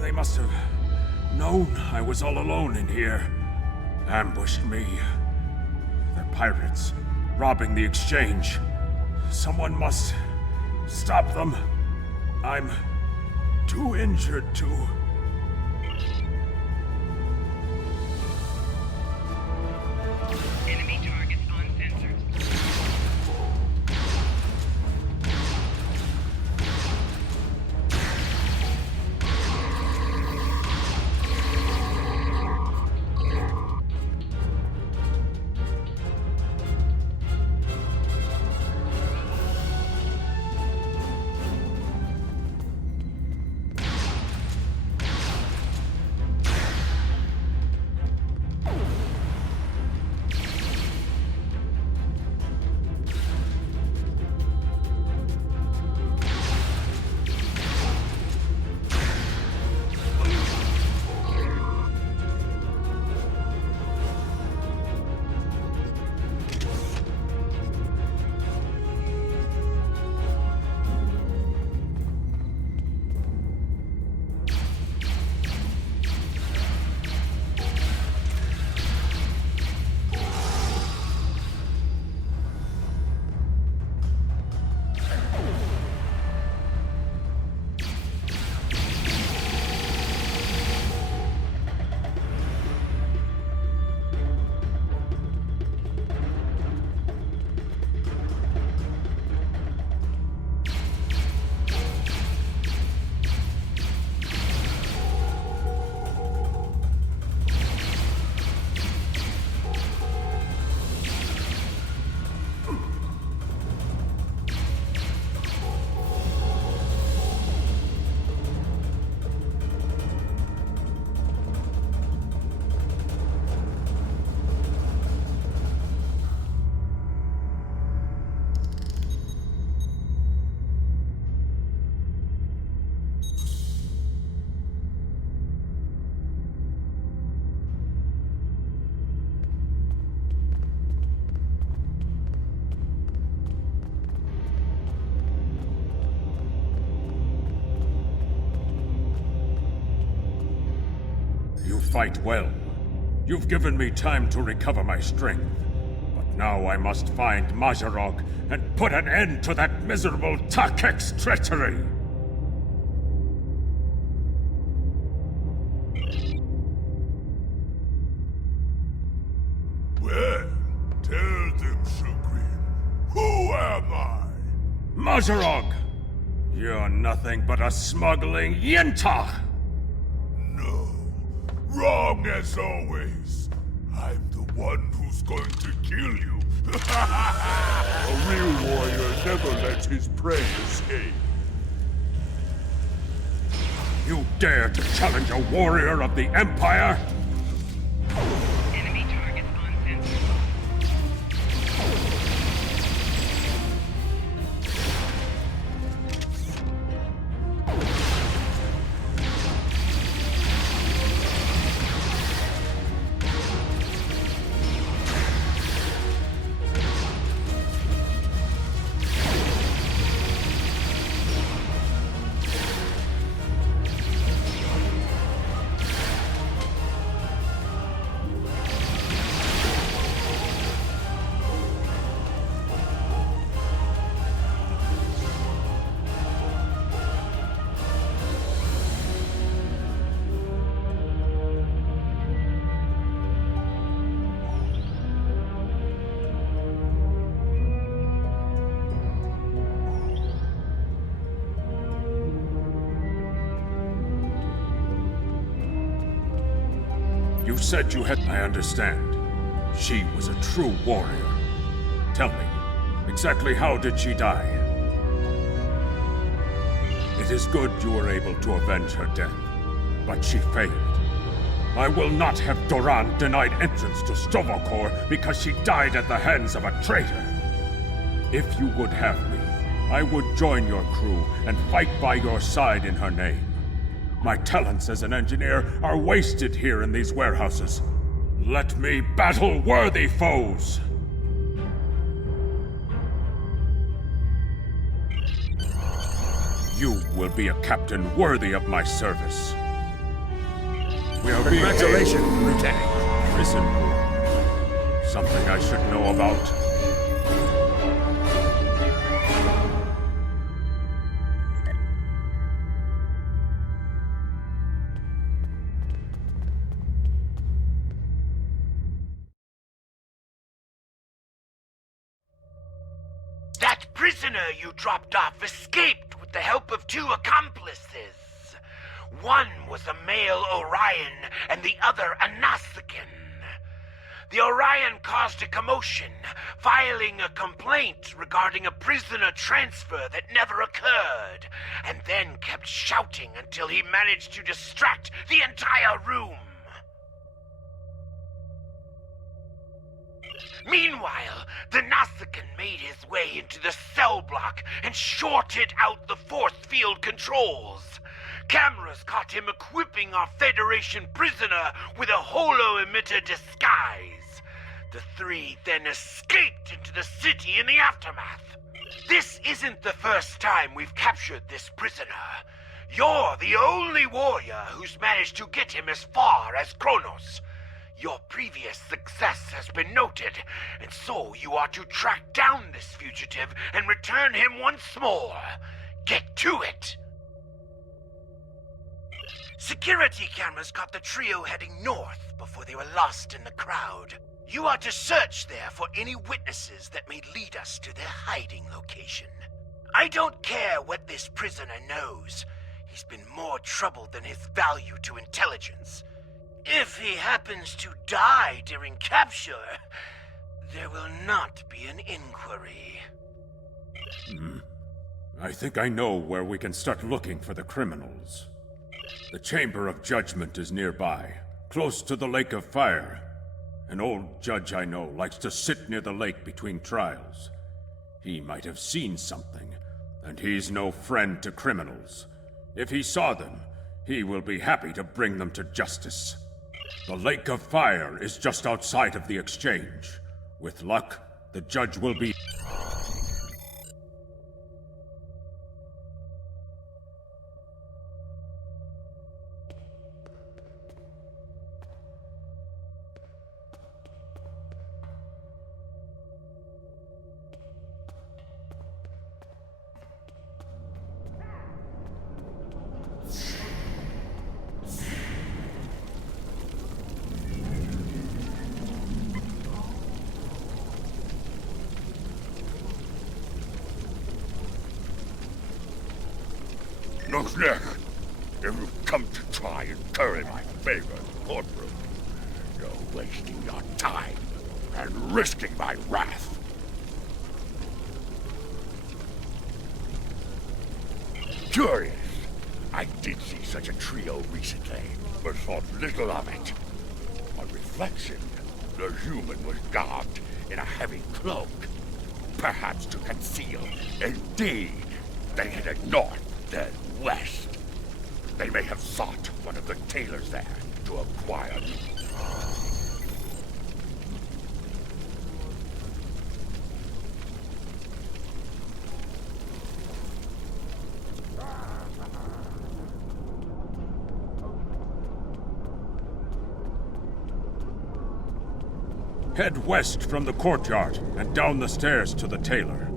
They must have known I was all alone in here. Ambushed me. They're pirates, robbing the exchange. Someone must stop them. I'm too injured to... Enemy targets on sensors. fight well. You've given me time to recover my strength. But now I must find Majorog and put an end to that miserable Takek's treachery! Well, tell them, Supreme. Who am I? Majorog! You're nothing but a smuggling Yintah! No. Wrong as always. I'm the one who's going to kill you. A real warrior never lets his prey escape. You dare to challenge a warrior of the Empire? Enemy targets on sensor. You said you had... I understand. She was a true warrior. Tell me, exactly how did she die? It is good you were able to avenge her death, but she failed. I will not have Doran denied entrance to Stovokor because she died at the hands of a traitor. If you would have me, I would join your crew and fight by your side in her name. My talents as an engineer are wasted here in these warehouses. Let me battle worthy foes! You will be a captain worthy of my service. We are being Congratulations, Lieutenant. prison war. Something I should know about. That prisoner you dropped off escaped with the help of two accomplices. One was a male Orion and the other a Nausicaan. The Orion caused a commotion, filing a complaint regarding a prisoner transfer that never occurred, and then kept shouting until he managed to distract the entire room. Meanwhile, the Nausicaan made his way into the cell block and shorted out the force field controls. Cameras caught him equipping our Federation prisoner with a holo-emitter disguise. The three then escaped into the city in the aftermath. This isn't the first time we've captured this prisoner. You're the only warrior who's managed to get him as far as Kronos. Your previous success has been noted, and so you are to track down this fugitive and return him once more. Get to it! Security cameras caught the trio heading north before they were lost in the crowd. You are to search there for any witnesses that may lead us to their hiding location. I don't care what this prisoner knows. He's been more trouble than his value to intelligence. If he happens to die during capture, there will not be an inquiry. I think I know where we can start looking for the criminals. The Chamber of Judgment is nearby, close to the Lake of Fire. An old judge I know likes to sit near the lake between trials. He might have seen something, and he's no friend to criminals. If he saw them, he will be happy to bring them to justice. The Lake of Fire is just outside of the exchange. With luck, the judge will be... Looks like you've come to try and curry my favor in the courtroom. You're wasting your time and risking my wrath. Curious. I did see such a trio recently, but thought little of it. On reflection, the human was garbed in a heavy cloak, perhaps to conceal. Indeed, they headed north, then west. They may have sought one of the tailors there to acquire me. Head west from the courtyard and down the stairs to the tailor.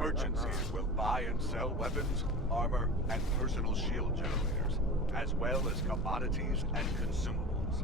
Merchants here will buy and sell weapons, armor, and personal shield generators, as well as commodities and consumables.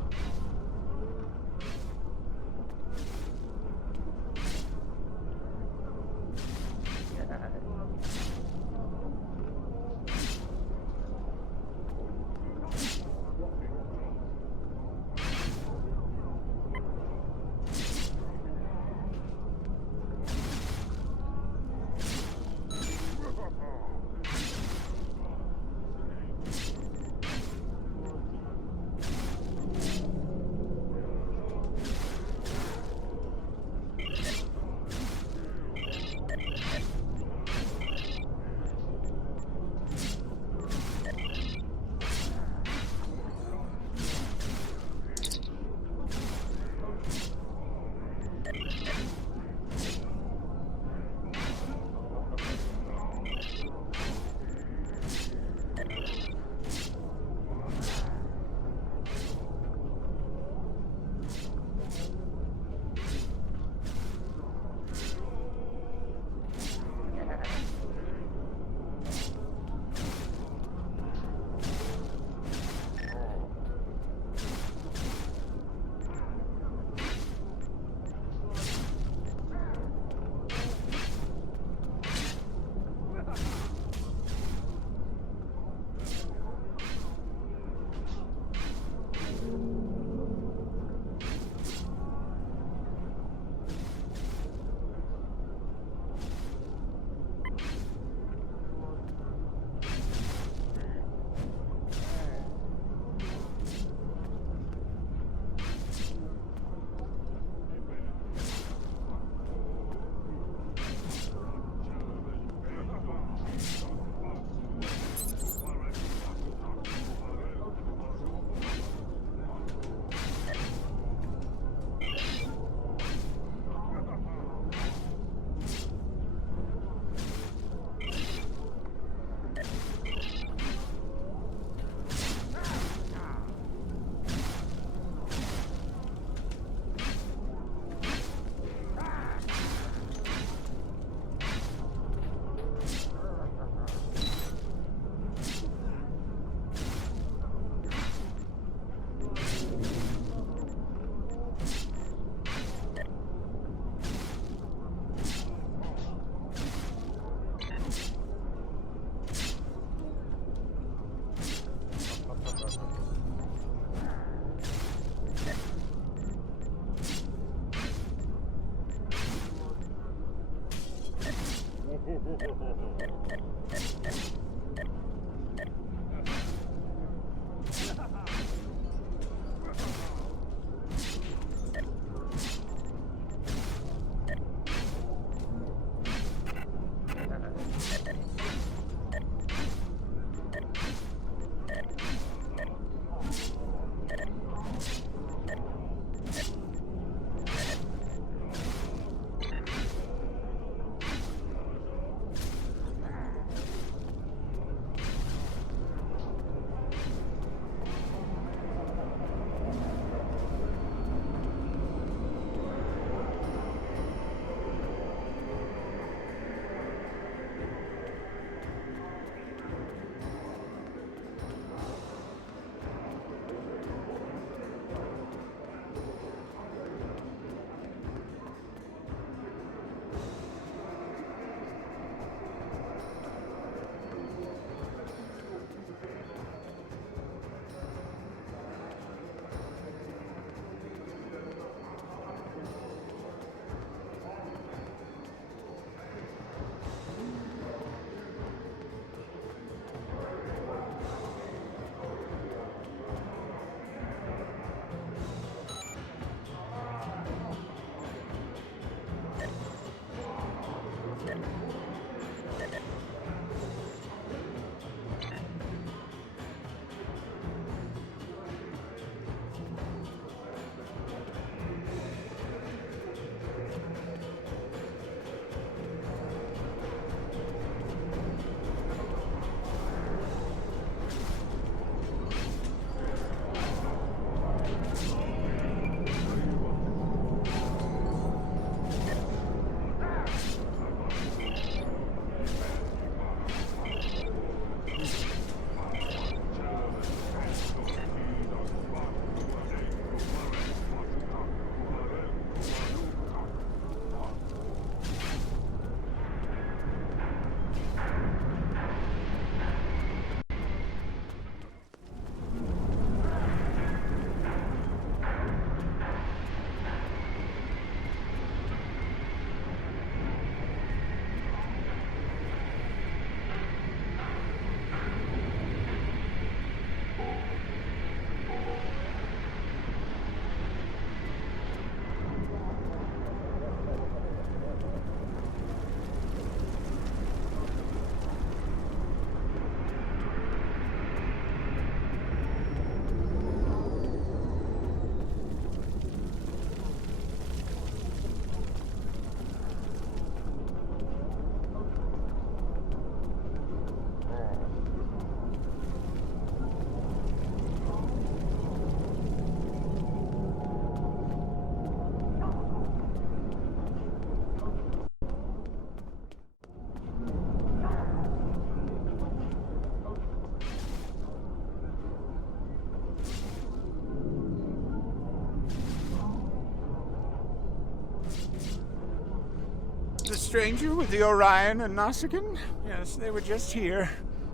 The stranger with the Orion and Nausicaan? Yes, they were just here.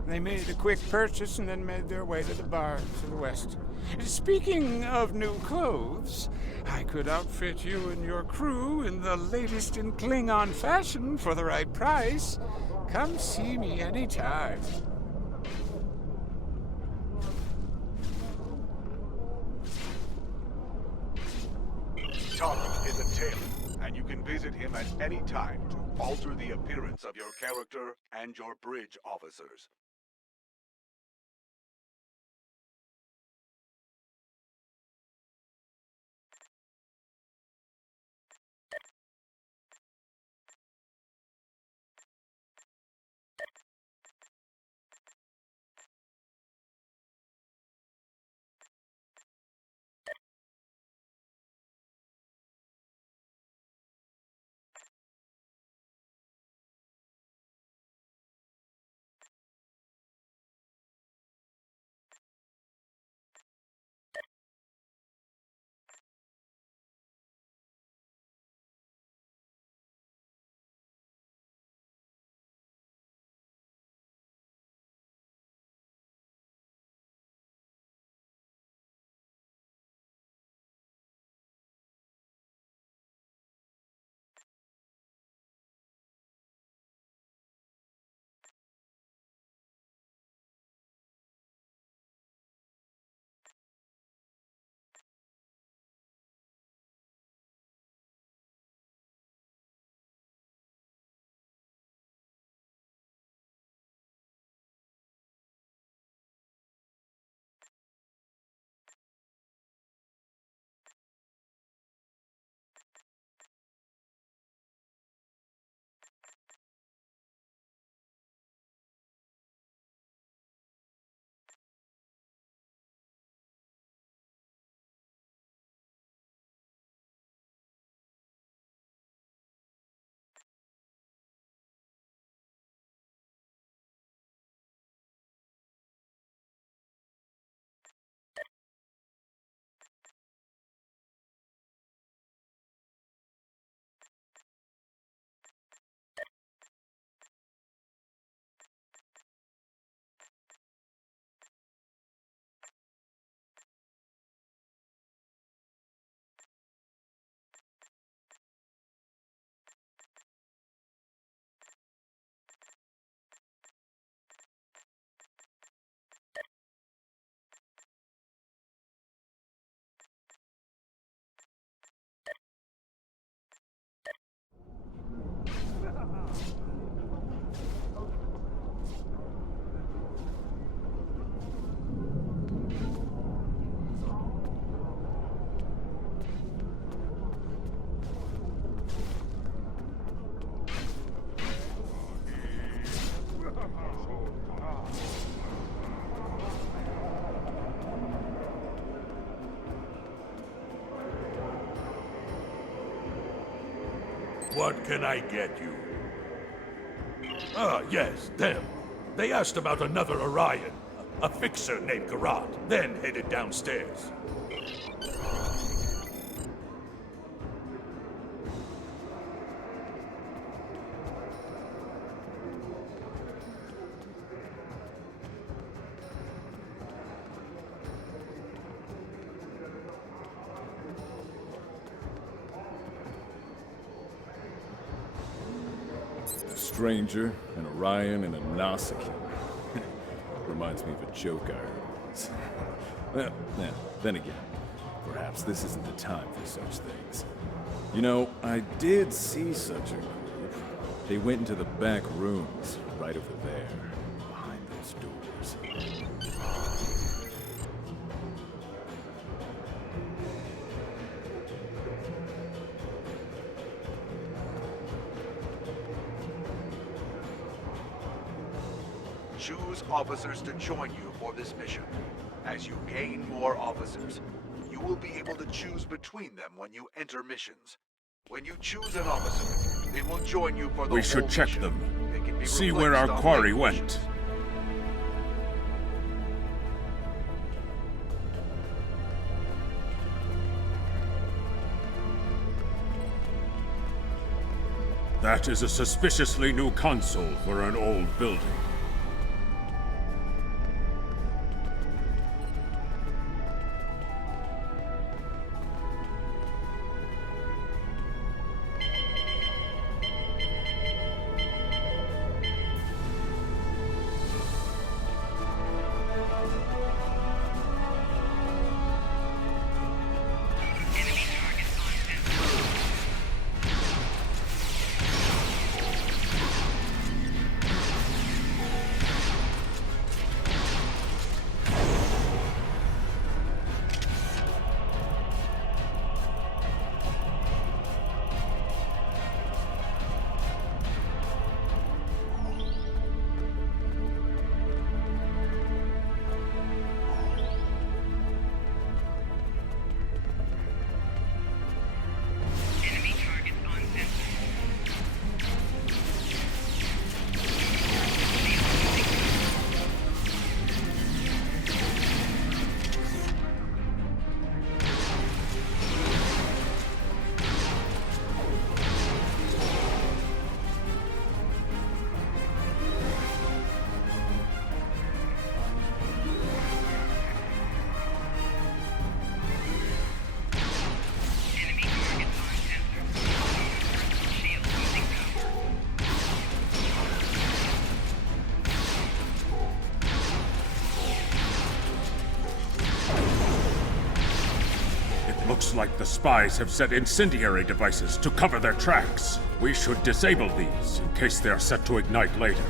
They made a quick purchase and then made their way to the bar to the west. Speaking of new clothes, I could outfit you and your crew in the latest in Klingon fashion for the right price. Come see me anytime. Tarek is a tailor, and you can visit him at any time to alter the appearance of your character and your bridge officers. What can I get you? Ah, yes, them. They asked about another Orion, a fixer named Garrot, then headed downstairs. Stranger, an Orion, and a Nausicaa. Reminds me of a joke I heard once. Well, then again, perhaps this isn't the time for such things. You know, I did see such a group. They went into the back rooms, right over there, behind those doors. Choose officers to join you for this mission. As you gain more officers, you will be able to choose between them when you enter missions. When you choose an officer, they will join you for the We whole should check mission. them. They can be See where our replaced on quarry late went. missions. That is a suspiciously new console for an old building. Looks like the spies have set incendiary devices to cover their tracks. We should disable these in case they are set to ignite later.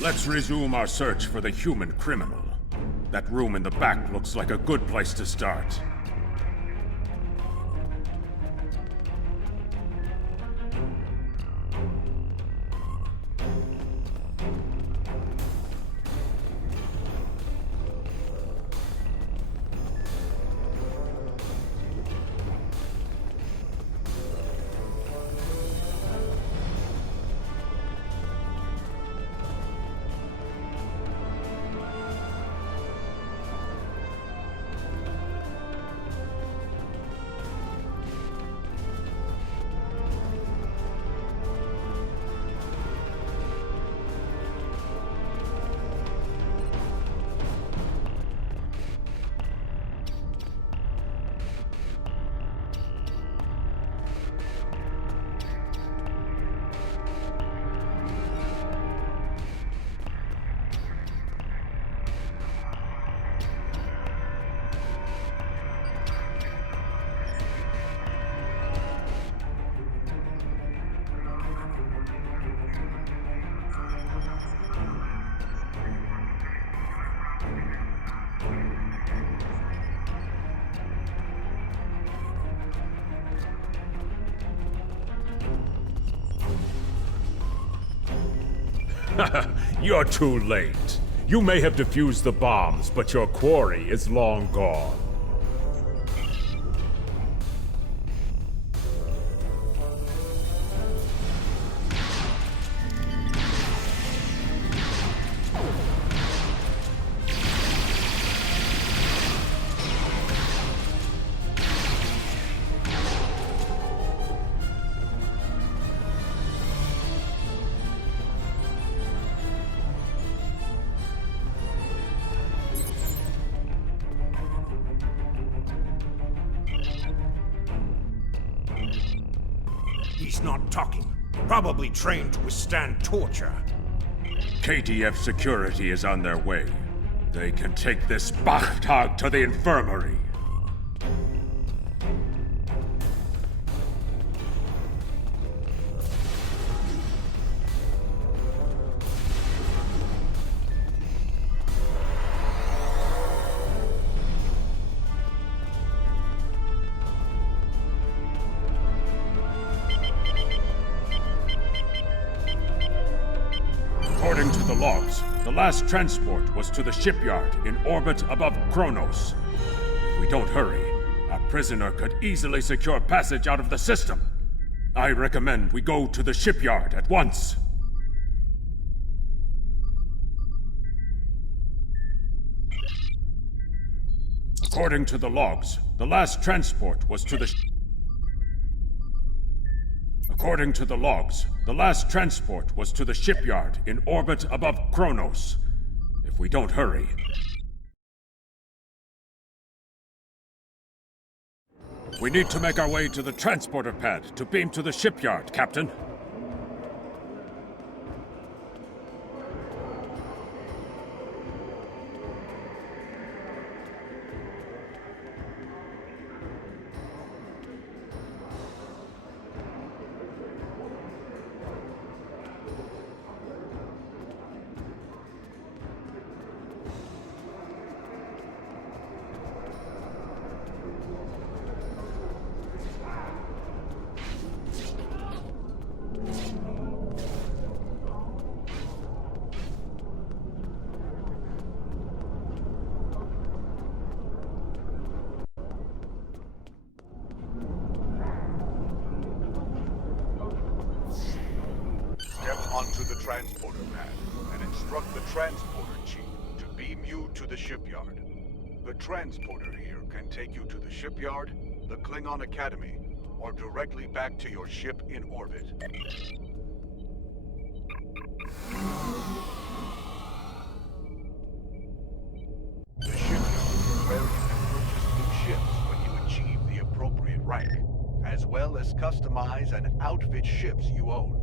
Let's resume our search for the human criminal. That room in the back looks like a good place to start. You're too late. You may have defused the bombs, but your quarry is long gone. He's not talking. Probably trained to withstand torture. KTF security is on their way. They can take this WAJAHATRAZA to the infirmary. According to the logs, the last transport was to the shipyard in orbit above Kronos. If we don't hurry, our prisoner could easily secure passage out of the system. I recommend we go to the shipyard at once. According to the logs, the last transport was to the According to the logs, the last transport was to the shipyard in orbit above Kronos. If we don't hurry... We need to make our way to the transporter pad to beam to the shipyard, Captain. Onto the transporter pad and instruct the transporter chief to beam you to the shipyard. The transporter here can take you to the shipyard, the Klingon Academy, or directly back to your ship in orbit. The shipyard is where you can purchase new ships when you achieve the appropriate rank, as well as customize and outfit ships you own.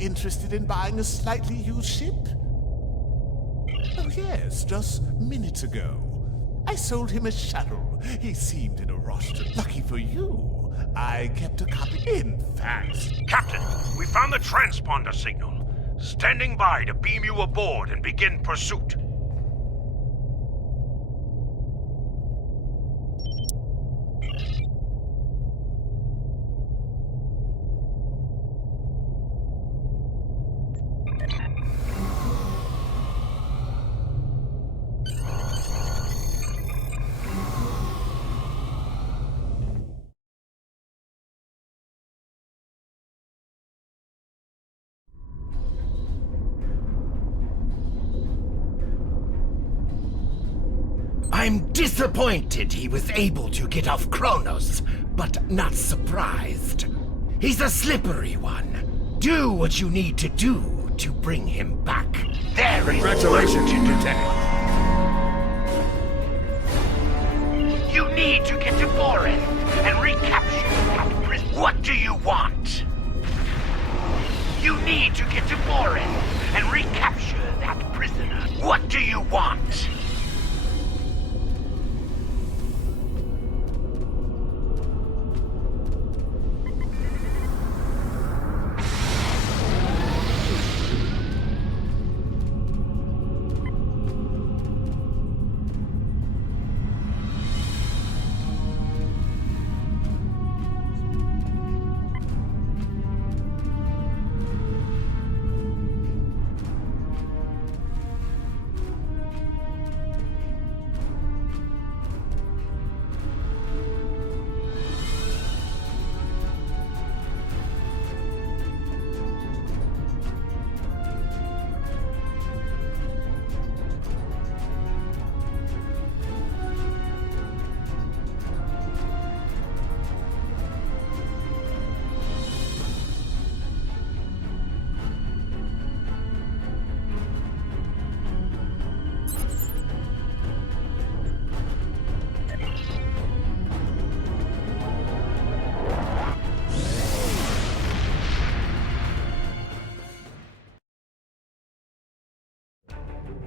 Interested in buying a slightly used ship? Oh yes, just minutes ago. I sold him a shuttle. He seemed in a rush. Lucky for you, I kept a copy. In fact... Captain, we found the transponder signal. Standing by to beam you aboard and begin pursuit. I'm disappointed he was able to get off Kronos, but not surprised. He's a slippery one. Do what you need to do to bring him back. There is Congratulations, Lieutenant. You need to get to Boris and recapture that prison. What do you want? You need to get to Boris and recapture that prisoner. What do you want?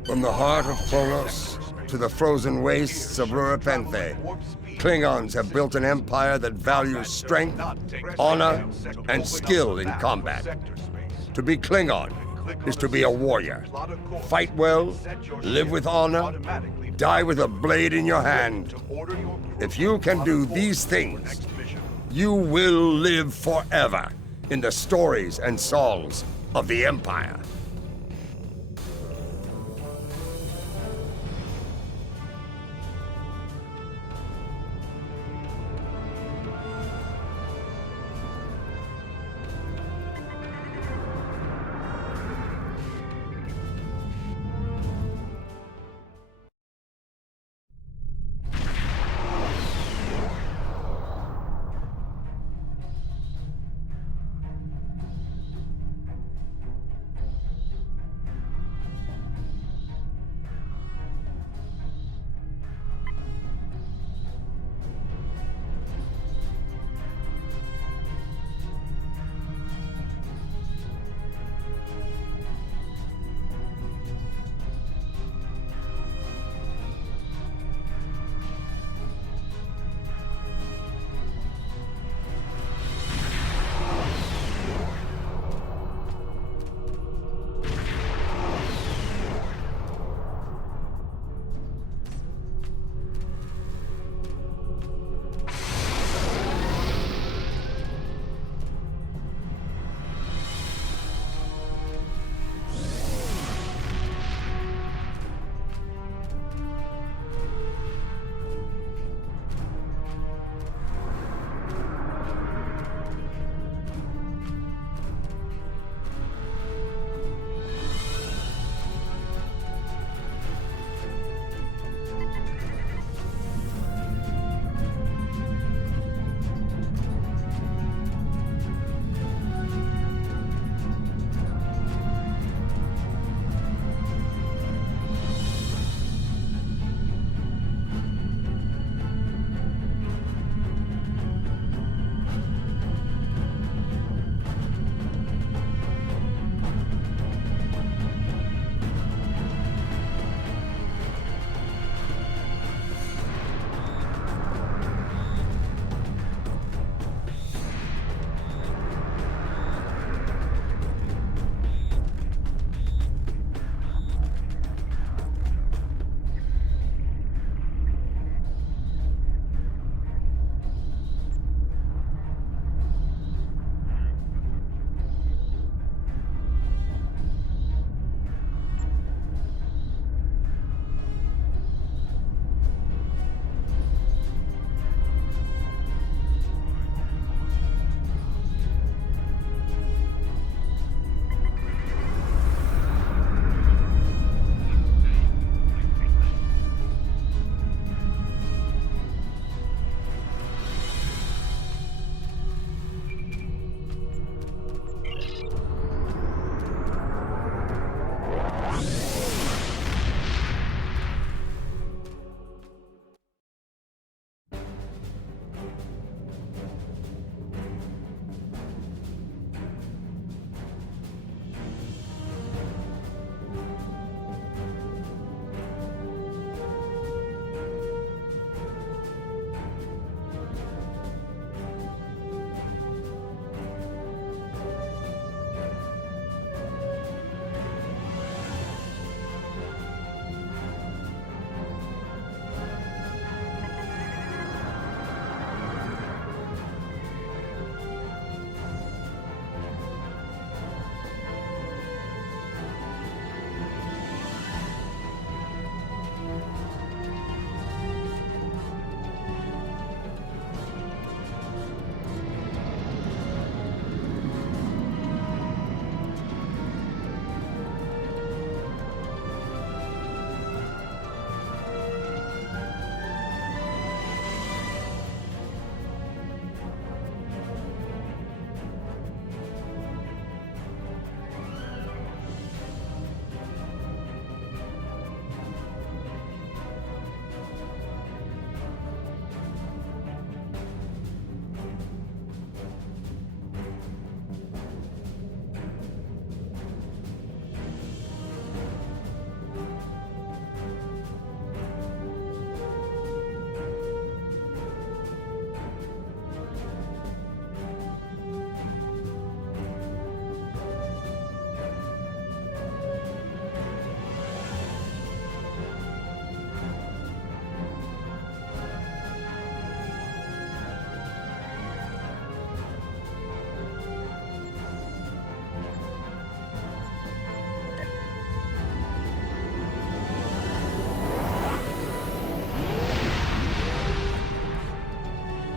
From the heart of Kronos to the frozen wastes of Rurapenthe, Klingons have built an empire that values strength, honor, and skill in combat. To be Klingon is to be a warrior. Fight well, live with honor, die with a blade in your hand. If you can do these things, you will live forever in the stories and songs of the Empire.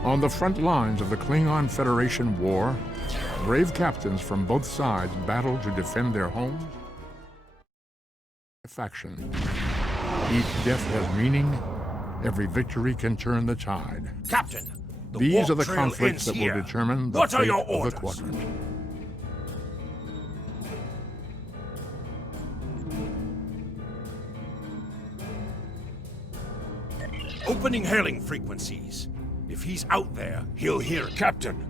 On the front lines of the Klingon Federation war, brave captains from both sides battle to defend their homes. Faction. Each death has meaning. Every victory can turn the tide. Captain, these are the conflicts that will determine the fate of the quadrant. Opening hailing frequencies. If he's out there, he'll hear it. Captain,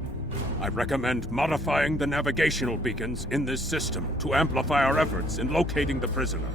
I recommend modifying the navigational beacons in this system to amplify our efforts in locating the prisoner.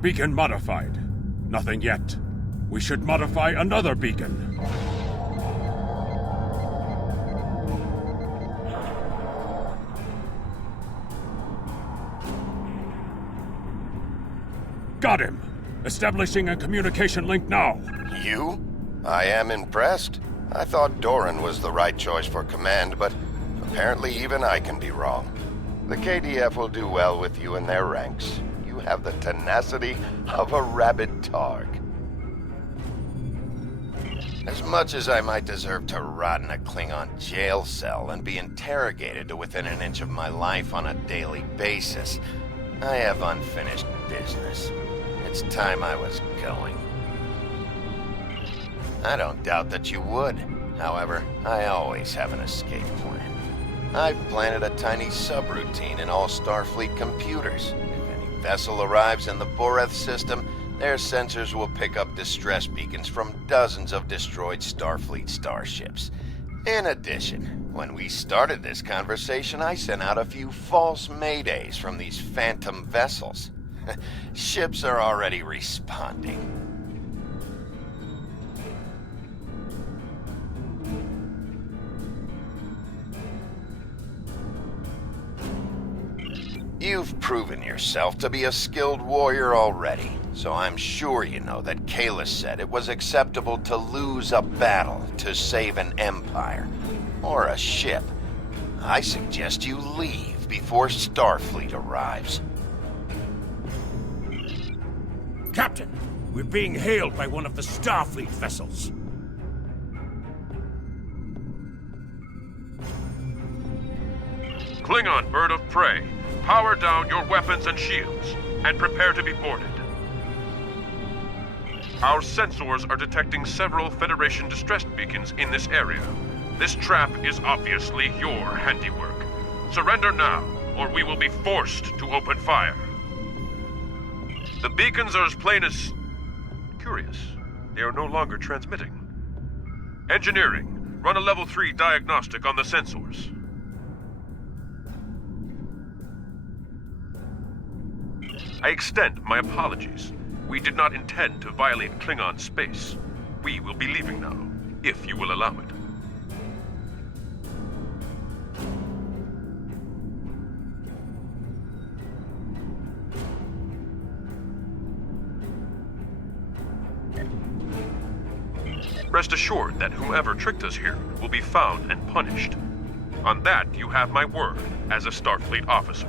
Beacon modified. Nothing yet. We should modify another beacon. Got him! Establishing a communication link now. You? I am impressed. I thought Doran was the right choice for command, but apparently even I can be wrong. The KDF will do well with you in their ranks. You have the tenacity of a rabid targ. As much as I might deserve to rot in a Klingon jail cell and be interrogated to within an inch of my life on a daily basis, I have unfinished business. It's time I was going. I don't doubt that you would. However, I always have an escape plan. I've planted a tiny subroutine in all Starfleet computers. If any vessel arrives in the Boreth system, their sensors will pick up distress beacons from dozens of destroyed Starfleet starships. In addition, when we started this conversation, I sent out a few false maydays from these phantom vessels. Ships are already responding. You've proven yourself to be a skilled warrior already, so I'm sure you know that Kalis said it was acceptable to lose a battle to save an empire, or a ship. I suggest you leave before Starfleet arrives. Captain, we're being hailed by one of the Starfleet vessels. Klingon bird of prey. Power down your weapons and shields, and prepare to be boarded. Our sensors are detecting several Federation distress beacons in this area. This trap is obviously your handiwork. Surrender now, or we will be forced to open fire. The beacons are as plain as... curious. They are no longer transmitting. Engineering, run a level 3 diagnostic on the sensors. I extend my apologies. We did not intend to violate Klingon space. We will be leaving now, if you will allow it. Rest assured that whomever tricked us here will be found and punished. On that, you have my word as a Starfleet officer.